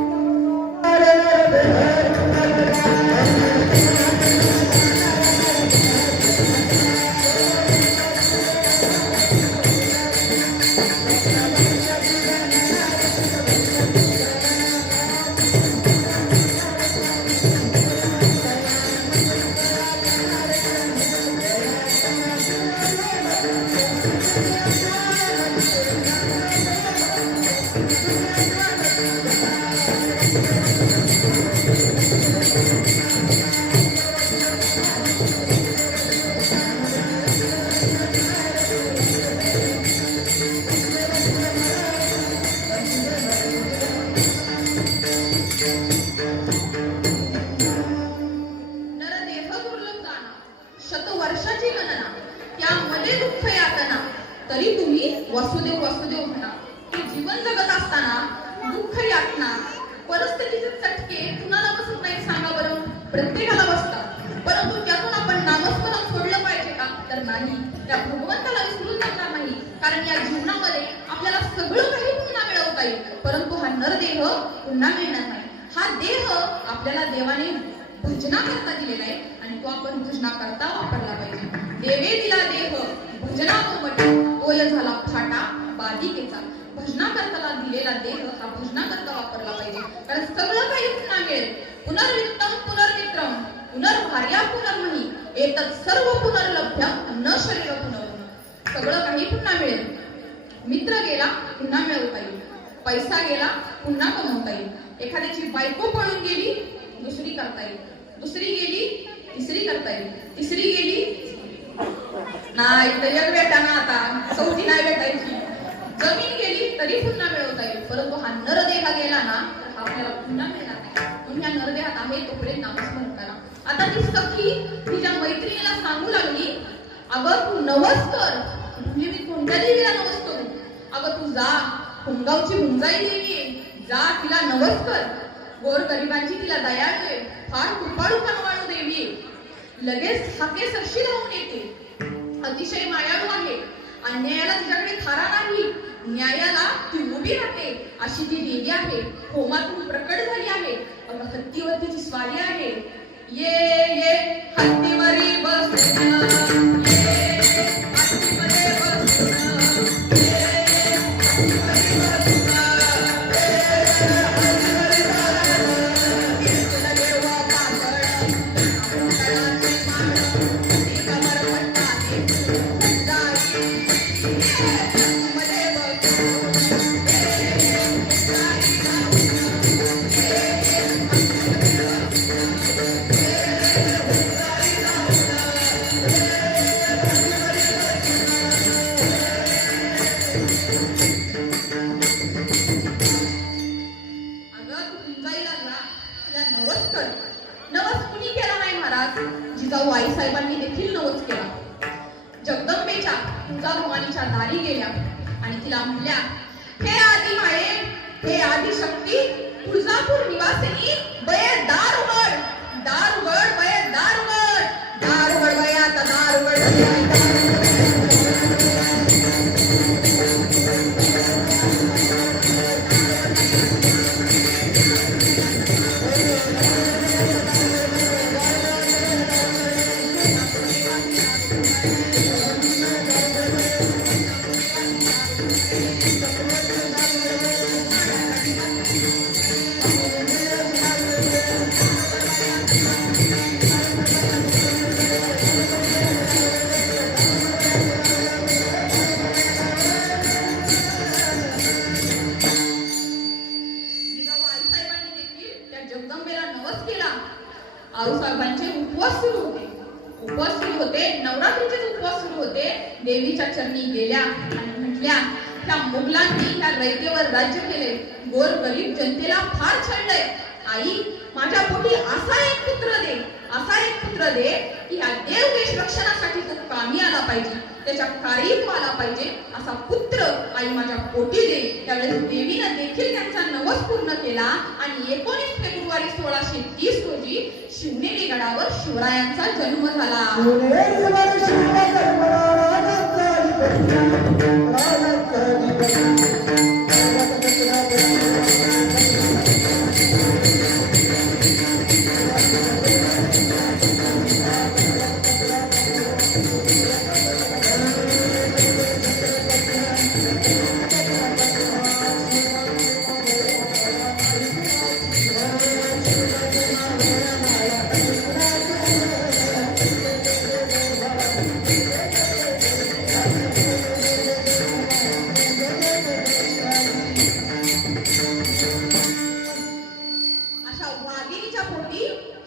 शतवर्षाची गणना, त्यामध्ये दुःख यातना, तरी तुम्ही वसुदेव वसुदेव म्हणा. हे जीवन जगत असताना दुःख यातना, परिस्थितीचे चटके कुणाला बसत नाही सांगा बरं? प्रत्येकाला बसतात. परंतु त्यातून आपण नामस्मरण सोडलं पाहिजे का? तर नाही. त्या भगवंताला विसरून जाणार नाही, कारण या जीवनामध्ये आपल्याला सगळं काही पुन्हा मिळवता येईल, परंतु हा नरदेह पुन्हा मिळणार नाही. हा देह आपल्याला देवाने भजनाकरता दिलेला आहे आणि तो आपण भजनाकरता वापरला पाहिजे. देवे दिला देह भजना कोमट, तोय झाला फाटा बाधिकेचा. भजनाकरताला दिलेला देह हा भजनाकरता वापरला पाहिजे, कारण सगळं काही पुन्हा मिळेल. पुनर्वित्तम पुनर्मित्रम पुनर्भार्या पुनर्मही एतत् सर्व पुनर्लभ्यम न शरीर पुनर्न. सगळं काही पुन्हा मिळेल. मित्र गेला पुन्हा मिळवता येईल, पैसा गेला पुन्हा कमवता येईल. एखाद्याची बायको पळून गेली दुसरी करता येईल, दुसरी गेली तिसरी करता येईल, तिसरी गेली नाही तर एक भेटा ना, आता चौथी नाही भेटायची. जमीन गेली तरी पुन्हा मिळवता येईल, परंतु हा नरदेह गेला ना तर हा आपल्याला पुन्हा मिळणार नाही. म्हणून या नरदेहात आहे तोपर्यंत नामस्मरण करा. आता ती सखी तिच्या मैत्रिणीला सांगू लागली, अगं तू नवस कर. म्हणजे मी कोणत्या देवीला नवस करू? अगं तू जा, होमगावची हुंजाई देवी जा, तिला नवस कर. गोर गरिबांची तिला दयाळू आहे, फार कृपाळू कनवाळू देवी आहे, लगेच हाके सरशी लावून येते, अतिशय मायाळू आहे, अन्यायाला तिच्याकडे थारा नाही, न्यायाला ती उभी राहते, अशी ती देवी आहे. होमातून प्रकट झाली आहे, हत्तीवर तिची स्वारी आहे. ये ये हत्तीवरी बसून, ये हत्तीमध्ये बसून, ये हत्तीवरी बसून, जिजाऊ आईसाहेबांनी देखील नवस केला. जगदंबेच्या तुळजाभवानीच्या दारी गेल्या आणि तिला म्हणल्या, हे आदी माये, हे आदी शक्ती, तुळजापूर निवासिनी, बये दार उघड, दार उघड, बये दार उघड, दार उघड बये, आता दार उघड. चरणी गेल्या आणि म्हटल्या, त्या मुघलांनी ह्या रयतेवर राज्य केले, गोर गरीब जनतेला फार छळलंय. आई, माझ्या पोटी असा एक पुत्र दे, असा एक पुत्र दे की ह्या देवदेश रक्षणासाठी तो कामी आला पाहिजे, त्याच्या कार्य तो आला पाहिजे, असा पुत्र आई माझ्या पोटी दे. त्यावेळेस देवीनं देखील त्यांचा नवस पूर्ण केला आणि 19 फेब्रुवारी 1630 रोजी शिवनेरी गडावर शिवरायांचा जन्म झाला.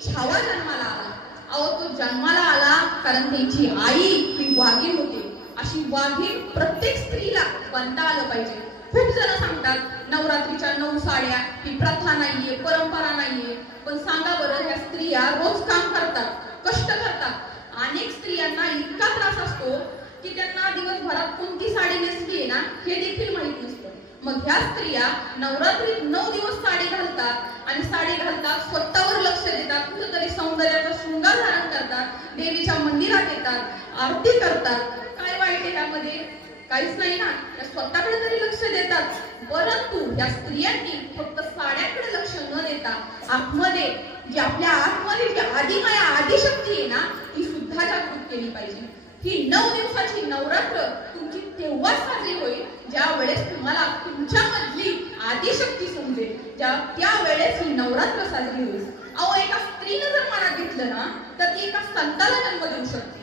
छावा जन्माला आला. अहो, तो जन्माला आला कारण त्यांची आई ही वाघीण होती. अशी वाघीण प्रत्येक स्त्रीला बनता आलं पाहिजे. खूप जण सांगतात नवरात्रीच्या 9 साड्या ही प्रथा नाहीये, परंपरा नाहीये. पण सांगा बरं, ह्या स्त्रिया रोज काम करतात, कष्ट करतात. अनेक स्त्रियांना इतका त्रास असतो की त्यांना दिवसभरात कोणती साडी नेसली ना हे देखील माहित नसतं. मग ह्या स्त्रिया नवरात्रीत 9 दिवस साडी घालतात आणि साडी घालतात, स्वतःवर लक्ष देतात, कुठेतरी सौंदर्याचा शृंगार धारण करतात, देवीच्या मंदिरात येतात, आरती करतात. काय वाईट आहे त्यामध्ये? काहीच नाही ना. त्या स्वतःकडे तरी लक्ष देतात. परंतु या स्त्रियांनी फक्त साड्याकडे लक्ष न देता आतमध्ये जी आपल्या आतमध्ये जी आदिमाया आदिशक्ती आहे ना ती सुद्धा जागृत केली पाहिजे. ही 9 दिवसाची नवरात्र तुमची तेव्हाच साजरी होईल ज्या वेळेस तुम्हाला तुमच्यामधली आदिशक्ती समजेल, त्यावेळेस ही नवरात्र साजरी होईल. अहो, एका स्त्रीनं जर मनात घेतलं ना तर ती एका संताला जन्म देऊ शकते.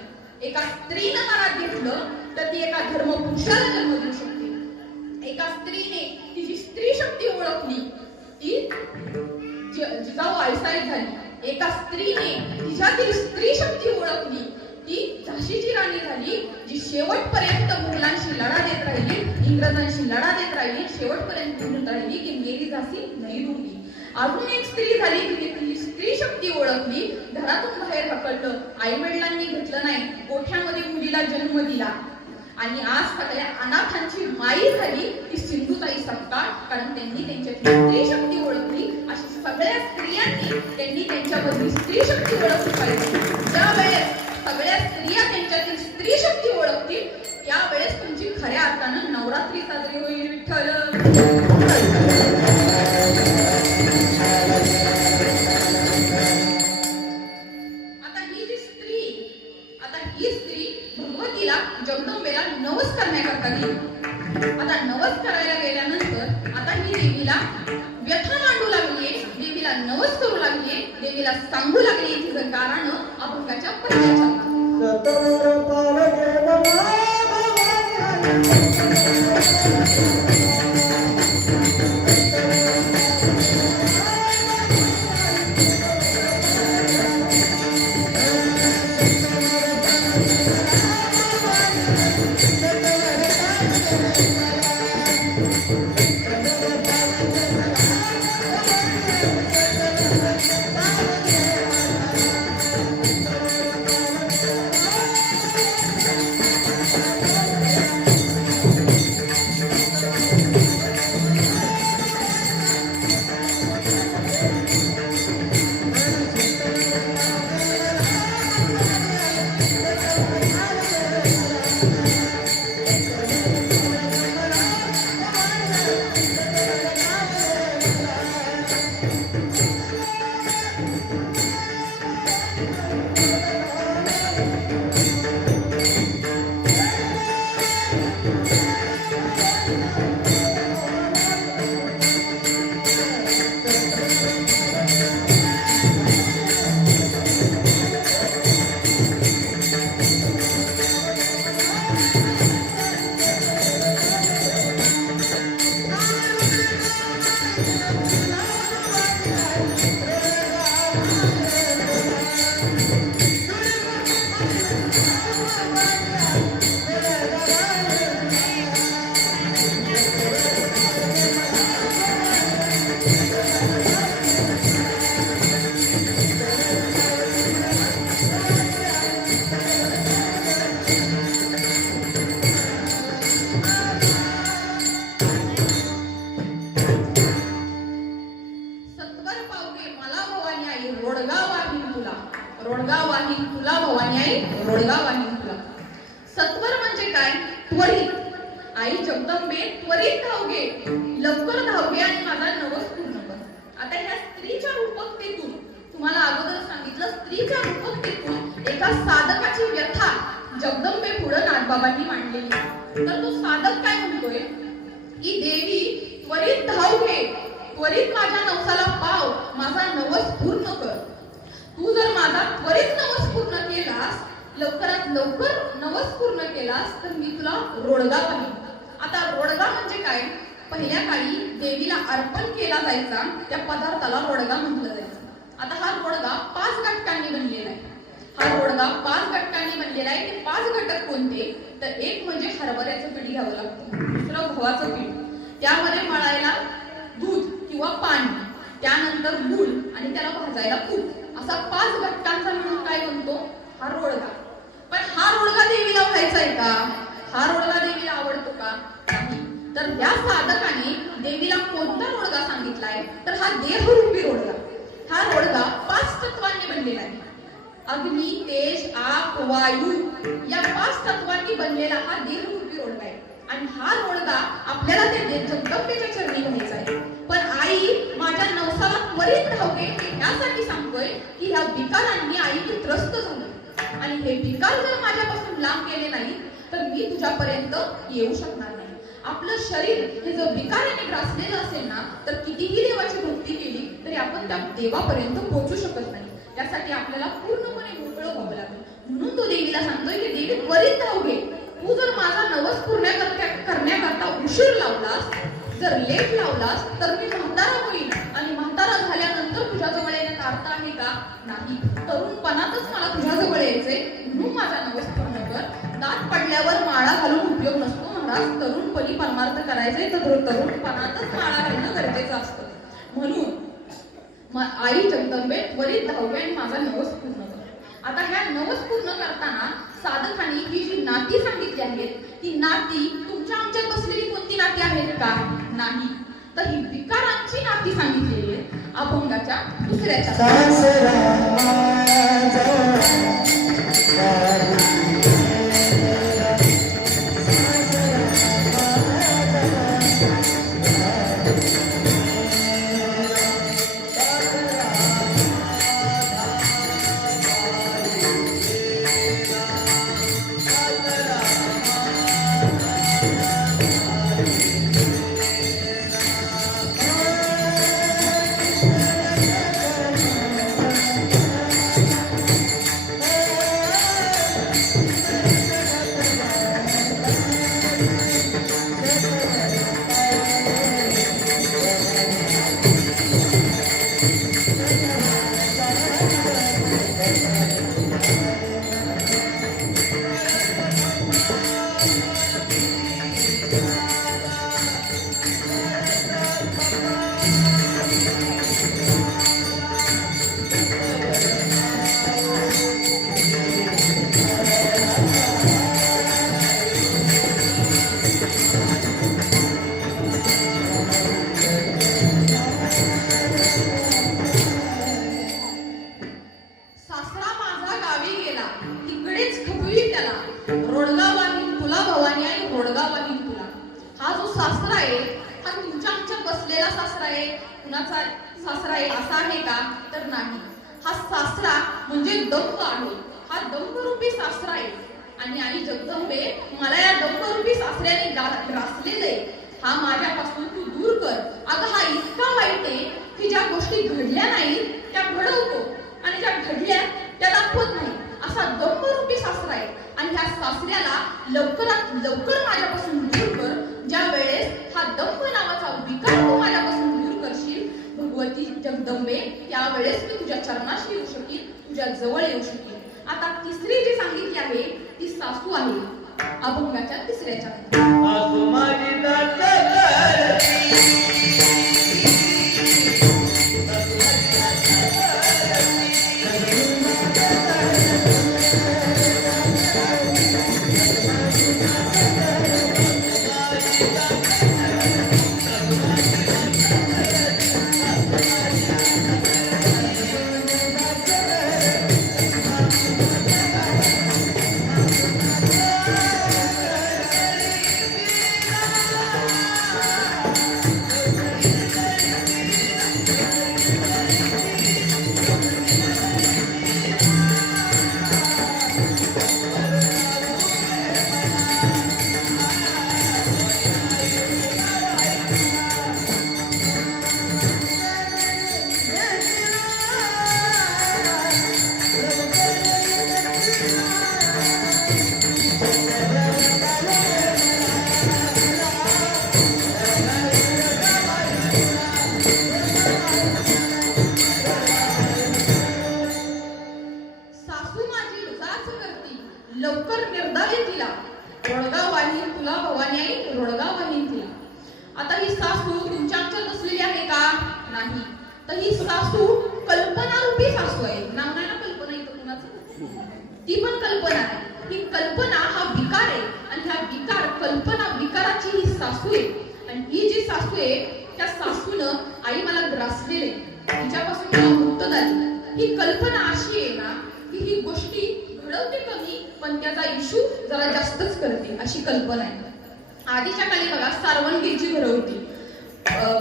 एका स्त्रीनं मनात घेतलं तर ती एका धर्मपुरुषाला जन्म देऊ शकते. एका स्त्रीने तिची स्त्री शक्ती ओळखली, ती जिजाऊ आईसाहेब झाली. एका स्त्रीने तिच्यातील स्त्री शक्ती ओळखली, ती झाशीची राणी झाली, जी शेवटपर्यंत मुघलांशी लढा देत राहिली, इंग्रजांशी लढा देत राहिली, शेवटपर्यंत म्हणत राहिली की मेरी झाशी नाही रुकली. अजून एक स्त्री झाली, तिने तिची स्त्री शक्ती ओळखली, घरातून बाहेर हकललं, आई वडिलांनी घेतलं नाही, गोठ्यामध्ये मुलीला जन्म दिला आणि आज सगळ्या अनाथांची माई झाली ती सिंधुताई सपकाळ. कारण त्यांनी त्यांच्यातली स्त्री शक्ती ओळखली. अशी सगळ्या स्त्रियांनी त्यांनी त्यांच्यामधली स्त्री शक्ती ओळखली पाहिजे. ज्यावेळेस सगळ्या स्त्रिया त्यांच्यातील स्त्री शक्ती ओळखतील त्यावेळेस तुमची खऱ्या अर्थानं नवरात्री साजरी होईल. विठ्ठल. ही स्त्री भगवतीला जगदंबेला नवस करण्याकरता गेली. आता नवस करायला गेल्यानंतर आता ही देवीला व्यथा मांडू लागलीये, देवीला नवस करू लागलीये, देवीला सांगू लागली तिचं कारण अभंगाच्या पहिल्या चरणात. आई जगदंबे त्वरित धाव घे, लवकर धाव घे आणि माझा नवस पूर्ण कर. आता ह्या स्त्रीच्या रूपकतेतून तुम्हाला अगोदर सांगितलं, स्त्रीच्या रूपकतेतून एका साधकाची व्यथा जगदंबे पुढे नाथबाबांनी मांडलेली. तर तो साधक काय म्हणतोय की देवी त्वरित धाव घे, त्वरित माझ्या नवसाला पाव, माझा नवस पूर्ण कर. तू जर माझा त्वरित नवस पूर्ण केलास, लवकरात लवकर नवस पूर्ण केलास, तर मी तुला रोडगा पाहिन. आता रोडगा म्हणजे काय? पहिल्या काळी देवीला अर्पण केला जायचा त्या पदार्थाला रोडगा म्हटलं जायचं. आता हा रोडगा 5 घटकांनी बनलेला आहे. हा रोडगा 5 घटकांनी बनलेला आहे. ते 5 घटक कोणते? तर एक म्हणजे हरभऱ्याचं पीठ घ्यावं लागतं, दुसरं गव्हाचं पीठ, त्यामध्ये मळायला दूध किंवा पाणी, त्यानंतर गूळ आणि त्याला भाजायला तूप, असा 5 घटकांचा मिळून काय बनतो? हा रोडगा. पण हा रोडगा देवीला व्हायचा आहे का? हा रोडगा देवीला आवडतो का? नाही. तर या साधकाने देवीला कोणता रोडगा सांगितलाय? तर हा देहरूपी रोडगा. हा रोडगा 5 तत्वांनी बनलेला आहे. अग्नी, तेज, आग, वायू या 5 तत्वांनी बनलेला हा देहरूपी रोडगा आहे. आणि हा रोडगा आपल्याला ते जगदंबेच्या चरणी घ्यायचा आहे. पण आई माझ्या नवसाला त्वरित धाव घे हे ह्यासाठी सांगतोय की ह्या विकारांनी आई त्रस्त झाली आणि हे विकार जर माझ्यापासून लांब गेले नाही तर मी तुझ्यापर्यंत येऊ शकणार नाही. आपलं शरीर हे जर विकाराने ग्रासलेलं असेल ना, तर कितीही देवाची भक्ती केली तरी आपण त्या देवापर्यंत पोहोचू शकत नाही. त्यासाठी आपल्याला पूर्णपणे मोकळं व्हावं लागेल. म्हणून तो देवीला सांगतोय की देवी त्वरित धाव घे. तू जर माझा नवस पूर्ण करण्याकरता उशीर लावलास, जर लेट लावलास, तर मी म्हातारा होईल आणि म्हातारा झाल्यानंतर तुझ्याजवळ येण्याचा अर्थ आहे का? नाही. तरुणपणातच मला तुझ्याजवळ यायचंय, म्हणून माझा नवस पूर्ण कर. दात पडल्यावर माळा घालून उपयोग नसतो महाराज. तरुणपणी परमार्थ करायचंय तर तरुणपणातच माळा घालणं गरजेचं असतं. म्हणून आई जगदंबे त्वरित धाव घे आणि माझा नवस पूर्ण कर. आता ह्या नवस पूर्ण करताना साधकांनी ही जी नाती सांगितली आहेत, ती नाती तुमच्या आमच्यात बसलेली कोणती नाती आहेत का? नाही. तर ही विकारांची नाती सांगितलेली आहे अभंगाच्या दुसऱ्याच्या. कुणाचा सासरा आहे असा आहे का? तर नाही. हा सासरा म्हणजे दंभ आहे. हा दंभरूपी सासरा आहे आणि आई जगदंबे मला या दंभरूपी सासऱ्याने ग्रासलेले, हा माझ्यापासून तू दूर कर. अगं हा इतका वाईट आहे की ज्या गोष्टी घडल्या नाही त्या घडवतो आणि ज्या घडल्या त्या दाखवत नाही, असा दंभरूपी सासरा आहे. आणि ह्या सासऱ्याला लवकरात लवकर माझ्यापासून दूर कर. ज्या वेळेस हा दंभ नावाचा विकार तू माझ्यापासून दूर करशील भगवती जगदंबे, त्यावेळेस मी तुझ्या चरणाशी येऊ शकीन, तुझ्या जवळ येऊ शकीन. आता तिसरी जी सांगितली आहे ती सासू आहे अभंगाच्या तिसऱ्याच्या. सासू माझी दाता सासू कल्पनारूपी सासू आहे. नाव नाही ना कल्पना इथं कुणाचं, ती पण कल्पना आहे. ही कल्पना हा विकार आहे आणि हा विकार कल्पना विकाराची ही सासू आहे. आणि ही जी सासू आहे त्या सासूनं आई मला ग्रासलेले, तिच्यापासून मला मुक्त झाली. ही कल्पना अशी आहे ना की ही गोष्टी घडवते कमी पण त्याचा इशू जरा जास्तच करते, अशी कल्पना आहे. आधीच्या काळी बघा सारवणगिरीची घरं होती,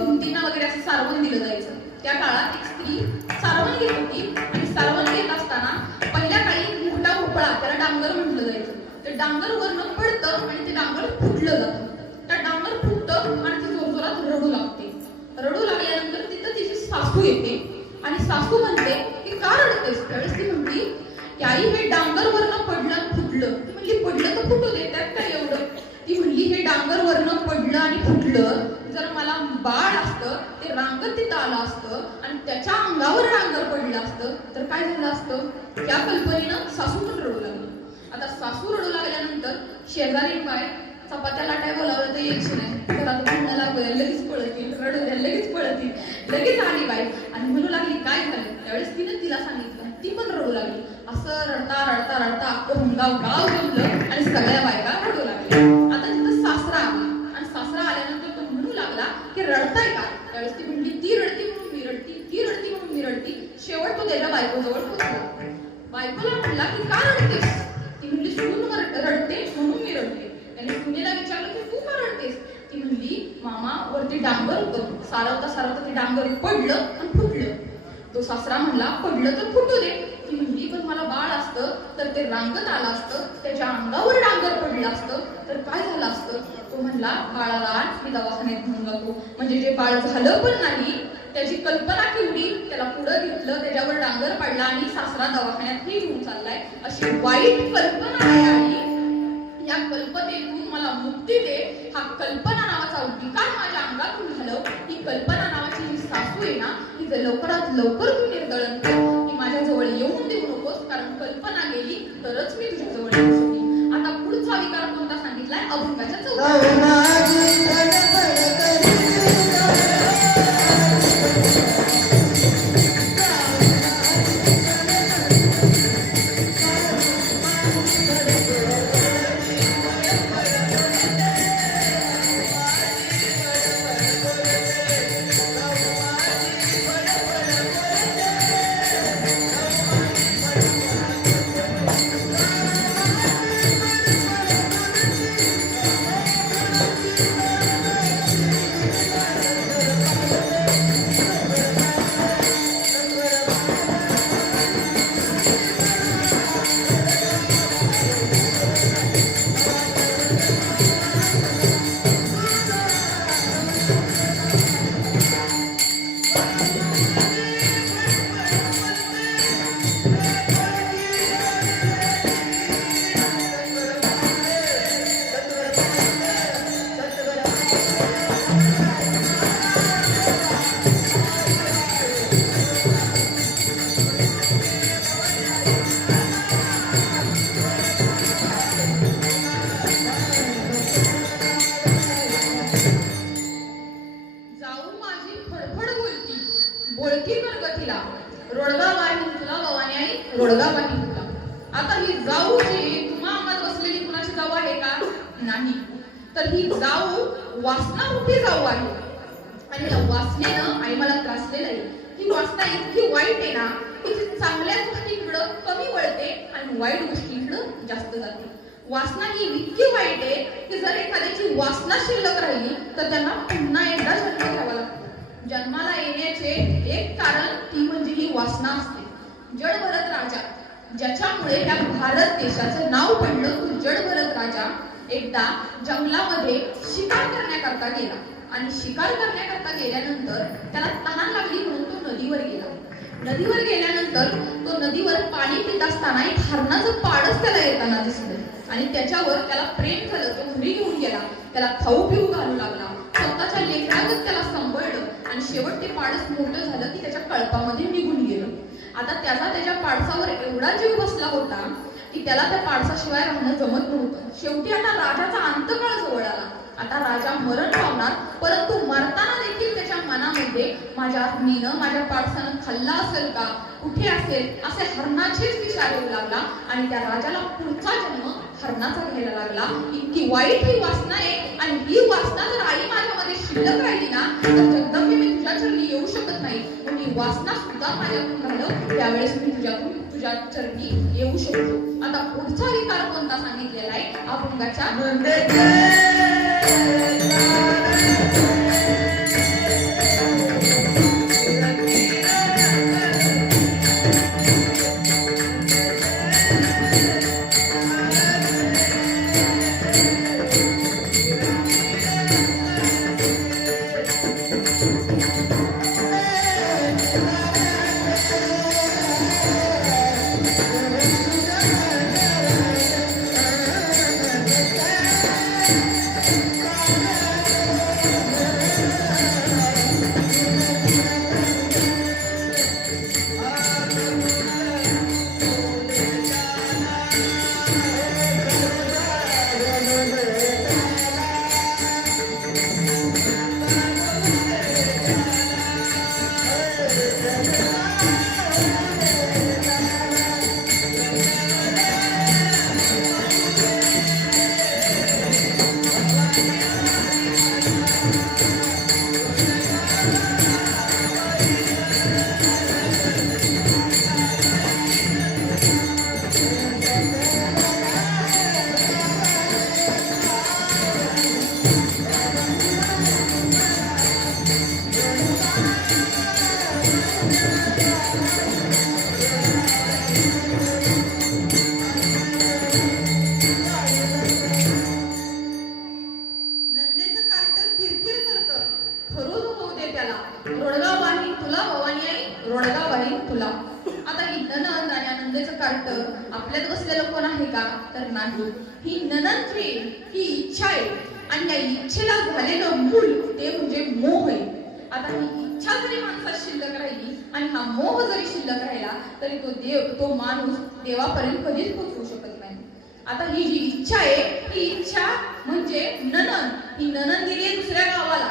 भिंतींना वगैरे असं सारवण दिलं जायचं. त्या काळात एक स्त्री सारवण घेत होती आणि सारवण घेत असताना पहिल्या काळी मोठा भोपळा, त्याला डांगर म्हटलं जायचं. ते डांगर वरनं पडतं आणि ते डांगर फुटलं जातं. त्या डांगर फुटतं आणि ती जोरजोरात रडू लागते. रडू लागल्यानंतर तिथं तिची सासू येते आणि सासू म्हणते की का रडतेस? त्यावेळेस ती म्हणती की आई हे डांगर वरनं पडलं आणि फुटलं. ती म्हणली पडलं तर फुटू दे, त्यात काय एवढं? ती म्हणली हे डांगर वरनं पडलं आणि फुटलं, जर मला बाळ असतं ते रांगत तिथं आलं असतं आणि त्याच्या अंगावर डांगर पडलं असतं तर काय झालं असतं? त्या कल्पनेनं सासू पण रडू लागली. आता सासू रडू लागल्यानंतर शेजारी बाय चपात्या लाटाय बोलावलं तर यायची नाही, घरात भांडणं लागलं लगेच पळतील, रडू द्या लगेच पळतील. लगेच आली बाई आणि म्हणू लागली काय झालं? त्यावेळेस तिने तिला सांगितलं, ती पण रडू लागली. असं रडता रडता रडता अख्खं हुंगाव गाव जमलं आणि सगळ्या बायका रडू लागल्या. आता तिथं सासरा आला आणि सासरा आल्यानंतर तो म्हणू लागला की रडताय का? त्यावेळेस ती म्हणली ती रडती म्हणून मी रडती, ती रडती म्हणून मी रडती. शेवट तो त्याच्या बायकोजवळ पोहोचला. बायकोला म्हणला की का रडतेस? ती म्हणली सून रडते म्हणून मी रडते. त्याने सुनेला विचारलं की तू का रडतेस? ती म्हणली मामा वरती डांगर होतं, सारवता सारवता ते डांगर पडलं आणि फुटलं. तो सासरा म्हणला पडलं तर फुटू दे. ती म्हणली पण मला बाळ असतं तर ते रांगत आलं असतं, त्याच्या अंगावर डांगर पडलं असतं तर काय झालं असतं? तो म्हणला बाळाला आज मी दवाखान्यात घेऊन जातो. म्हणजे जे बाळ झालं पण नाही त्याची कल्पना केवढी, त्याला पुढं घेतलं, त्याच्यावर डांगर पडला आणि सासरा दवाखान्यात हे घेऊन चाललाय. अशी वाईट कल्पना आहे आणि या कल्पनेतून मला मुक्ती दे. हा कल्पना नावाचा विकार माझ्या अंगातून घालव. ही कल्पना नावाची जी सासू आहे ना ही लवकरात लवकर तू निर्दळन कर. ही माझ्या जवळ येऊन देऊ नकोस, कारण कल्पना गेली तरच मी तुझ्या जवळ येऊ शकते. आता पुढचा विकार कोणता सांगितलाय? अभंगाच्या बोळकी करगतीला रोडगा वाही तुला गवाने आई रोडगा वाही तुला. आता ही जाऊ जी तुम्हा अंगात बसलेली कुणाची जाऊ आहे का? नाही. तर ही जाऊ वासना रूपी जाऊ आहे आणि या वासनेनं आई मला त्रासलेलं आहे. ही वासना इतकी वाईट आहे ना की ती चांगल्या गोष्टींकडे कमी वळते आणि वाईट गोष्टींकडे जास्त जाते. वासना ही इतकी वाईट आहे की जर एखाद्याची वासना शिल्लक राहिली तर त्यांना पुन्हा एकदा जन्म घ्यावा लागतो. जन्माला येण्याचे एक कारण ती म्हणजे ही वासना असते. जडभरत राजा, ज्याच्यामुळे या भारत देशाचं नाव पडलं, तो जडभरत राजा एकदा जंगलामध्ये शिकार करण्याकरता गेला आणि शिकार करण्याकरता गेल्यानंतर त्याला तहान लागली म्हणून तो नदीवर गेला. नदीवर गेल्यानंतर तो नदीवर पाणी पित असताना एक हरणाचं पाडच त्याला येताना दिसलं आणि त्याच्यावर त्याला प्रेम झालं. तो घरी घेऊन गेला, त्याला खाऊ पिऊ घालू लागला, स्वतःच्या लेकरागत त्याला सांभाळलं आणि शेवट ते पाडस मोठं झालं की त्याच्या कळपामध्ये निघून गेलं. आता त्याच्या पाडसावर एवढा जीव बसला होता की त्याला त्या पाडसाशिवाय राहणं जमत नव्हतं. शेवटी आता राजाचा अंतकाळ जवळ आला. आता राजा मरण पावणार, परंतु मरताना देखील त्याच्या मनामध्ये माझ्या पाडसानं खाल्ला असेल का, कुठे असेल, असे हरणाचेच विचार येऊ लागला आणि त्या राजाला पुढचा जन्म हरणाचा घ्यायला लागला. इतकी वाईट ही वासना आहे आणि ही वासना जर आई माझ्यामध्ये शिल्लक राहिली ना तर जगदंबे मी तुझ्या चरणी येऊ शकत नाही. पण ही वासना सुद्धा माझ्यातून घालव, त्यावेळेस मी तुझ्या चरणी येऊ शकतो. आता पुढचा विकार कोणता सांगितलेला आहे अभंगाच्या आपल्यात बसलेलं कोण आहे का तर नाही. ही ननंदची ही इच्छा आहे आणि त्या इच्छेला झालेलं मूल ते म्हणजे मोह आहे. आता ही इच्छा जरी माणसात शिल्लक राहिली आणि हा मोह जरी शिल्लक राहिला तरी तो माणूस देवापर्यंत कधीच पोहोचू शकत नाही. आता ही जी इच्छा आहे ही इच्छा म्हणजे ननंद. ही ननंद गेली आहे दुसऱ्या गावाला,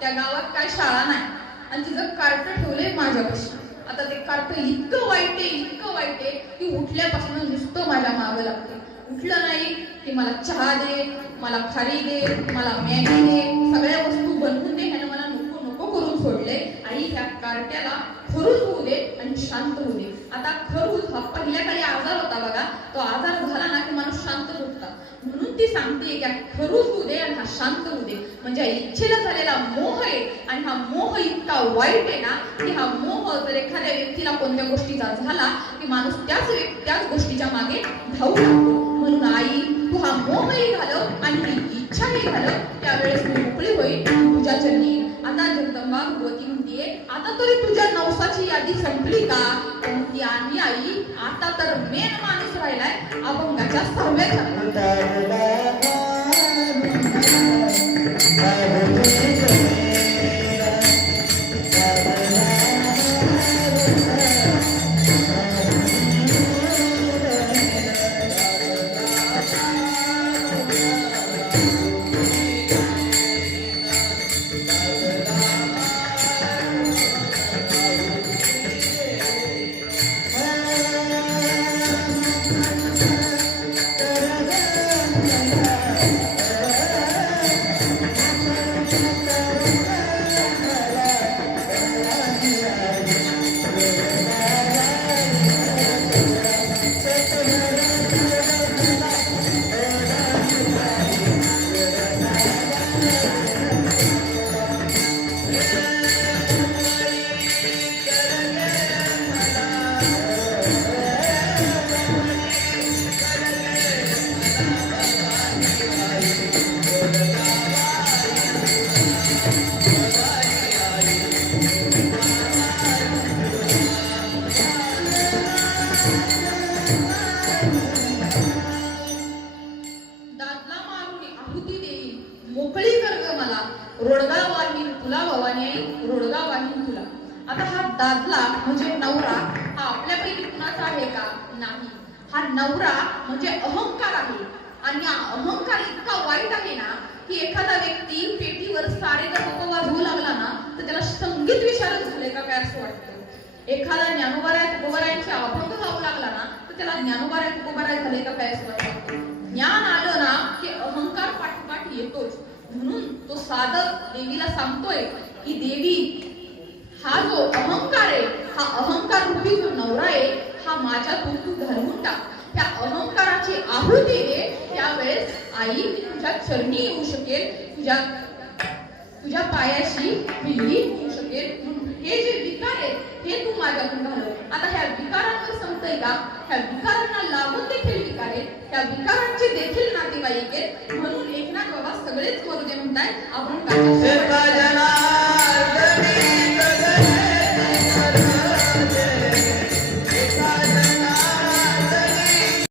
त्या गावात काय शाळा नाही आणि तिचं कार्ट ठेवलंय माझ्यापाशी. आता ते कार्ट इतकं वाईट आहे की उठल्यापासून नुसतं माझ्या मागं लागते. उठलं नाही की मला चहा दे, मला खारी दे, मला मॅगी दे, सगळ्या वस्तू बनवून दे. ह्यानं मला नको नको करून सोडले. आई ह्या कार्ट्याला खरूज होऊ दे आणि शांत होऊ दे. आता खरूज हा पहिल्या काही आजार होता बघा, तो आजार झाला ना की माणूस शांतच होता. म्हणून ती सांगते की खरूज होऊ दे आणि हा शांत होऊ दे. म्हणजे इच्छेला झालेला मोह आहे आणि हा मोह इतका वाईट आहे ना की हा मोह जर एखाद्या व्यक्तीला कोणत्या गोष्टीचा झाला की माणूस त्याच गोष्टीच्या मागे धावू लागतो. म्हणून आई तू हा मोहही घालव आणि ही इच्छाही घालव, त्यावेळेस मी मोकळी होईल तुझ्या चरणी. आता जगदंबा भगवती म्हणतीये आता तरी तुझ्या नवसाची यादी संपली का. ती आणि आई आता तर मेन माणूस राहिलाय अभंगाच्या 6व्या चरणात. आता हा दादला म्हणजे नवरा हा आपल्यापैकी कुणाचा आहे का नाही. हा नवरा म्हणजे अहंकार आहे आणि हा अहंकार इतका वाईट आहे ना की एखादा व्यक्ती पेटीवर साडे जर वाजवू लागला ना तर त्याला संगीत विशारद झाले का काय असं वाटतं. एखादा ज्ञानोबाराय तुकोबारायांचे अभंग गाऊ लागला ना तर त्याला ज्ञानोबाराय तुकोबाराय झाले का काय असं वाटतं. ज्ञान आलं ना की अहंकार पाठोपाठ येतोच. म्हणून तो साधक देवीला सांगतोय की देवी, हा जो अहंकार आहे, हा अहंकार रूपी जो नवरा आहे, हा माझ्यातून तू घालवून टाक. त्या अहंकाराची आहुती दे. त्यावेळेस आई मी तुझ्या चरणी येऊ शकेल, तुझ्या पायाशी मिळी होऊ शकेल. हे जे विकार आहेत हे तू माझ्यातून घालव. आता ह्या विकारांवर संपतंय का? ह्या विकारांना लागून देखील विकार आहेत, ह्या विकारांचे देखील नातेवाईक आहेत. म्हणून एकनाथ बाबा सगळेच करू दे म्हणताय. आपण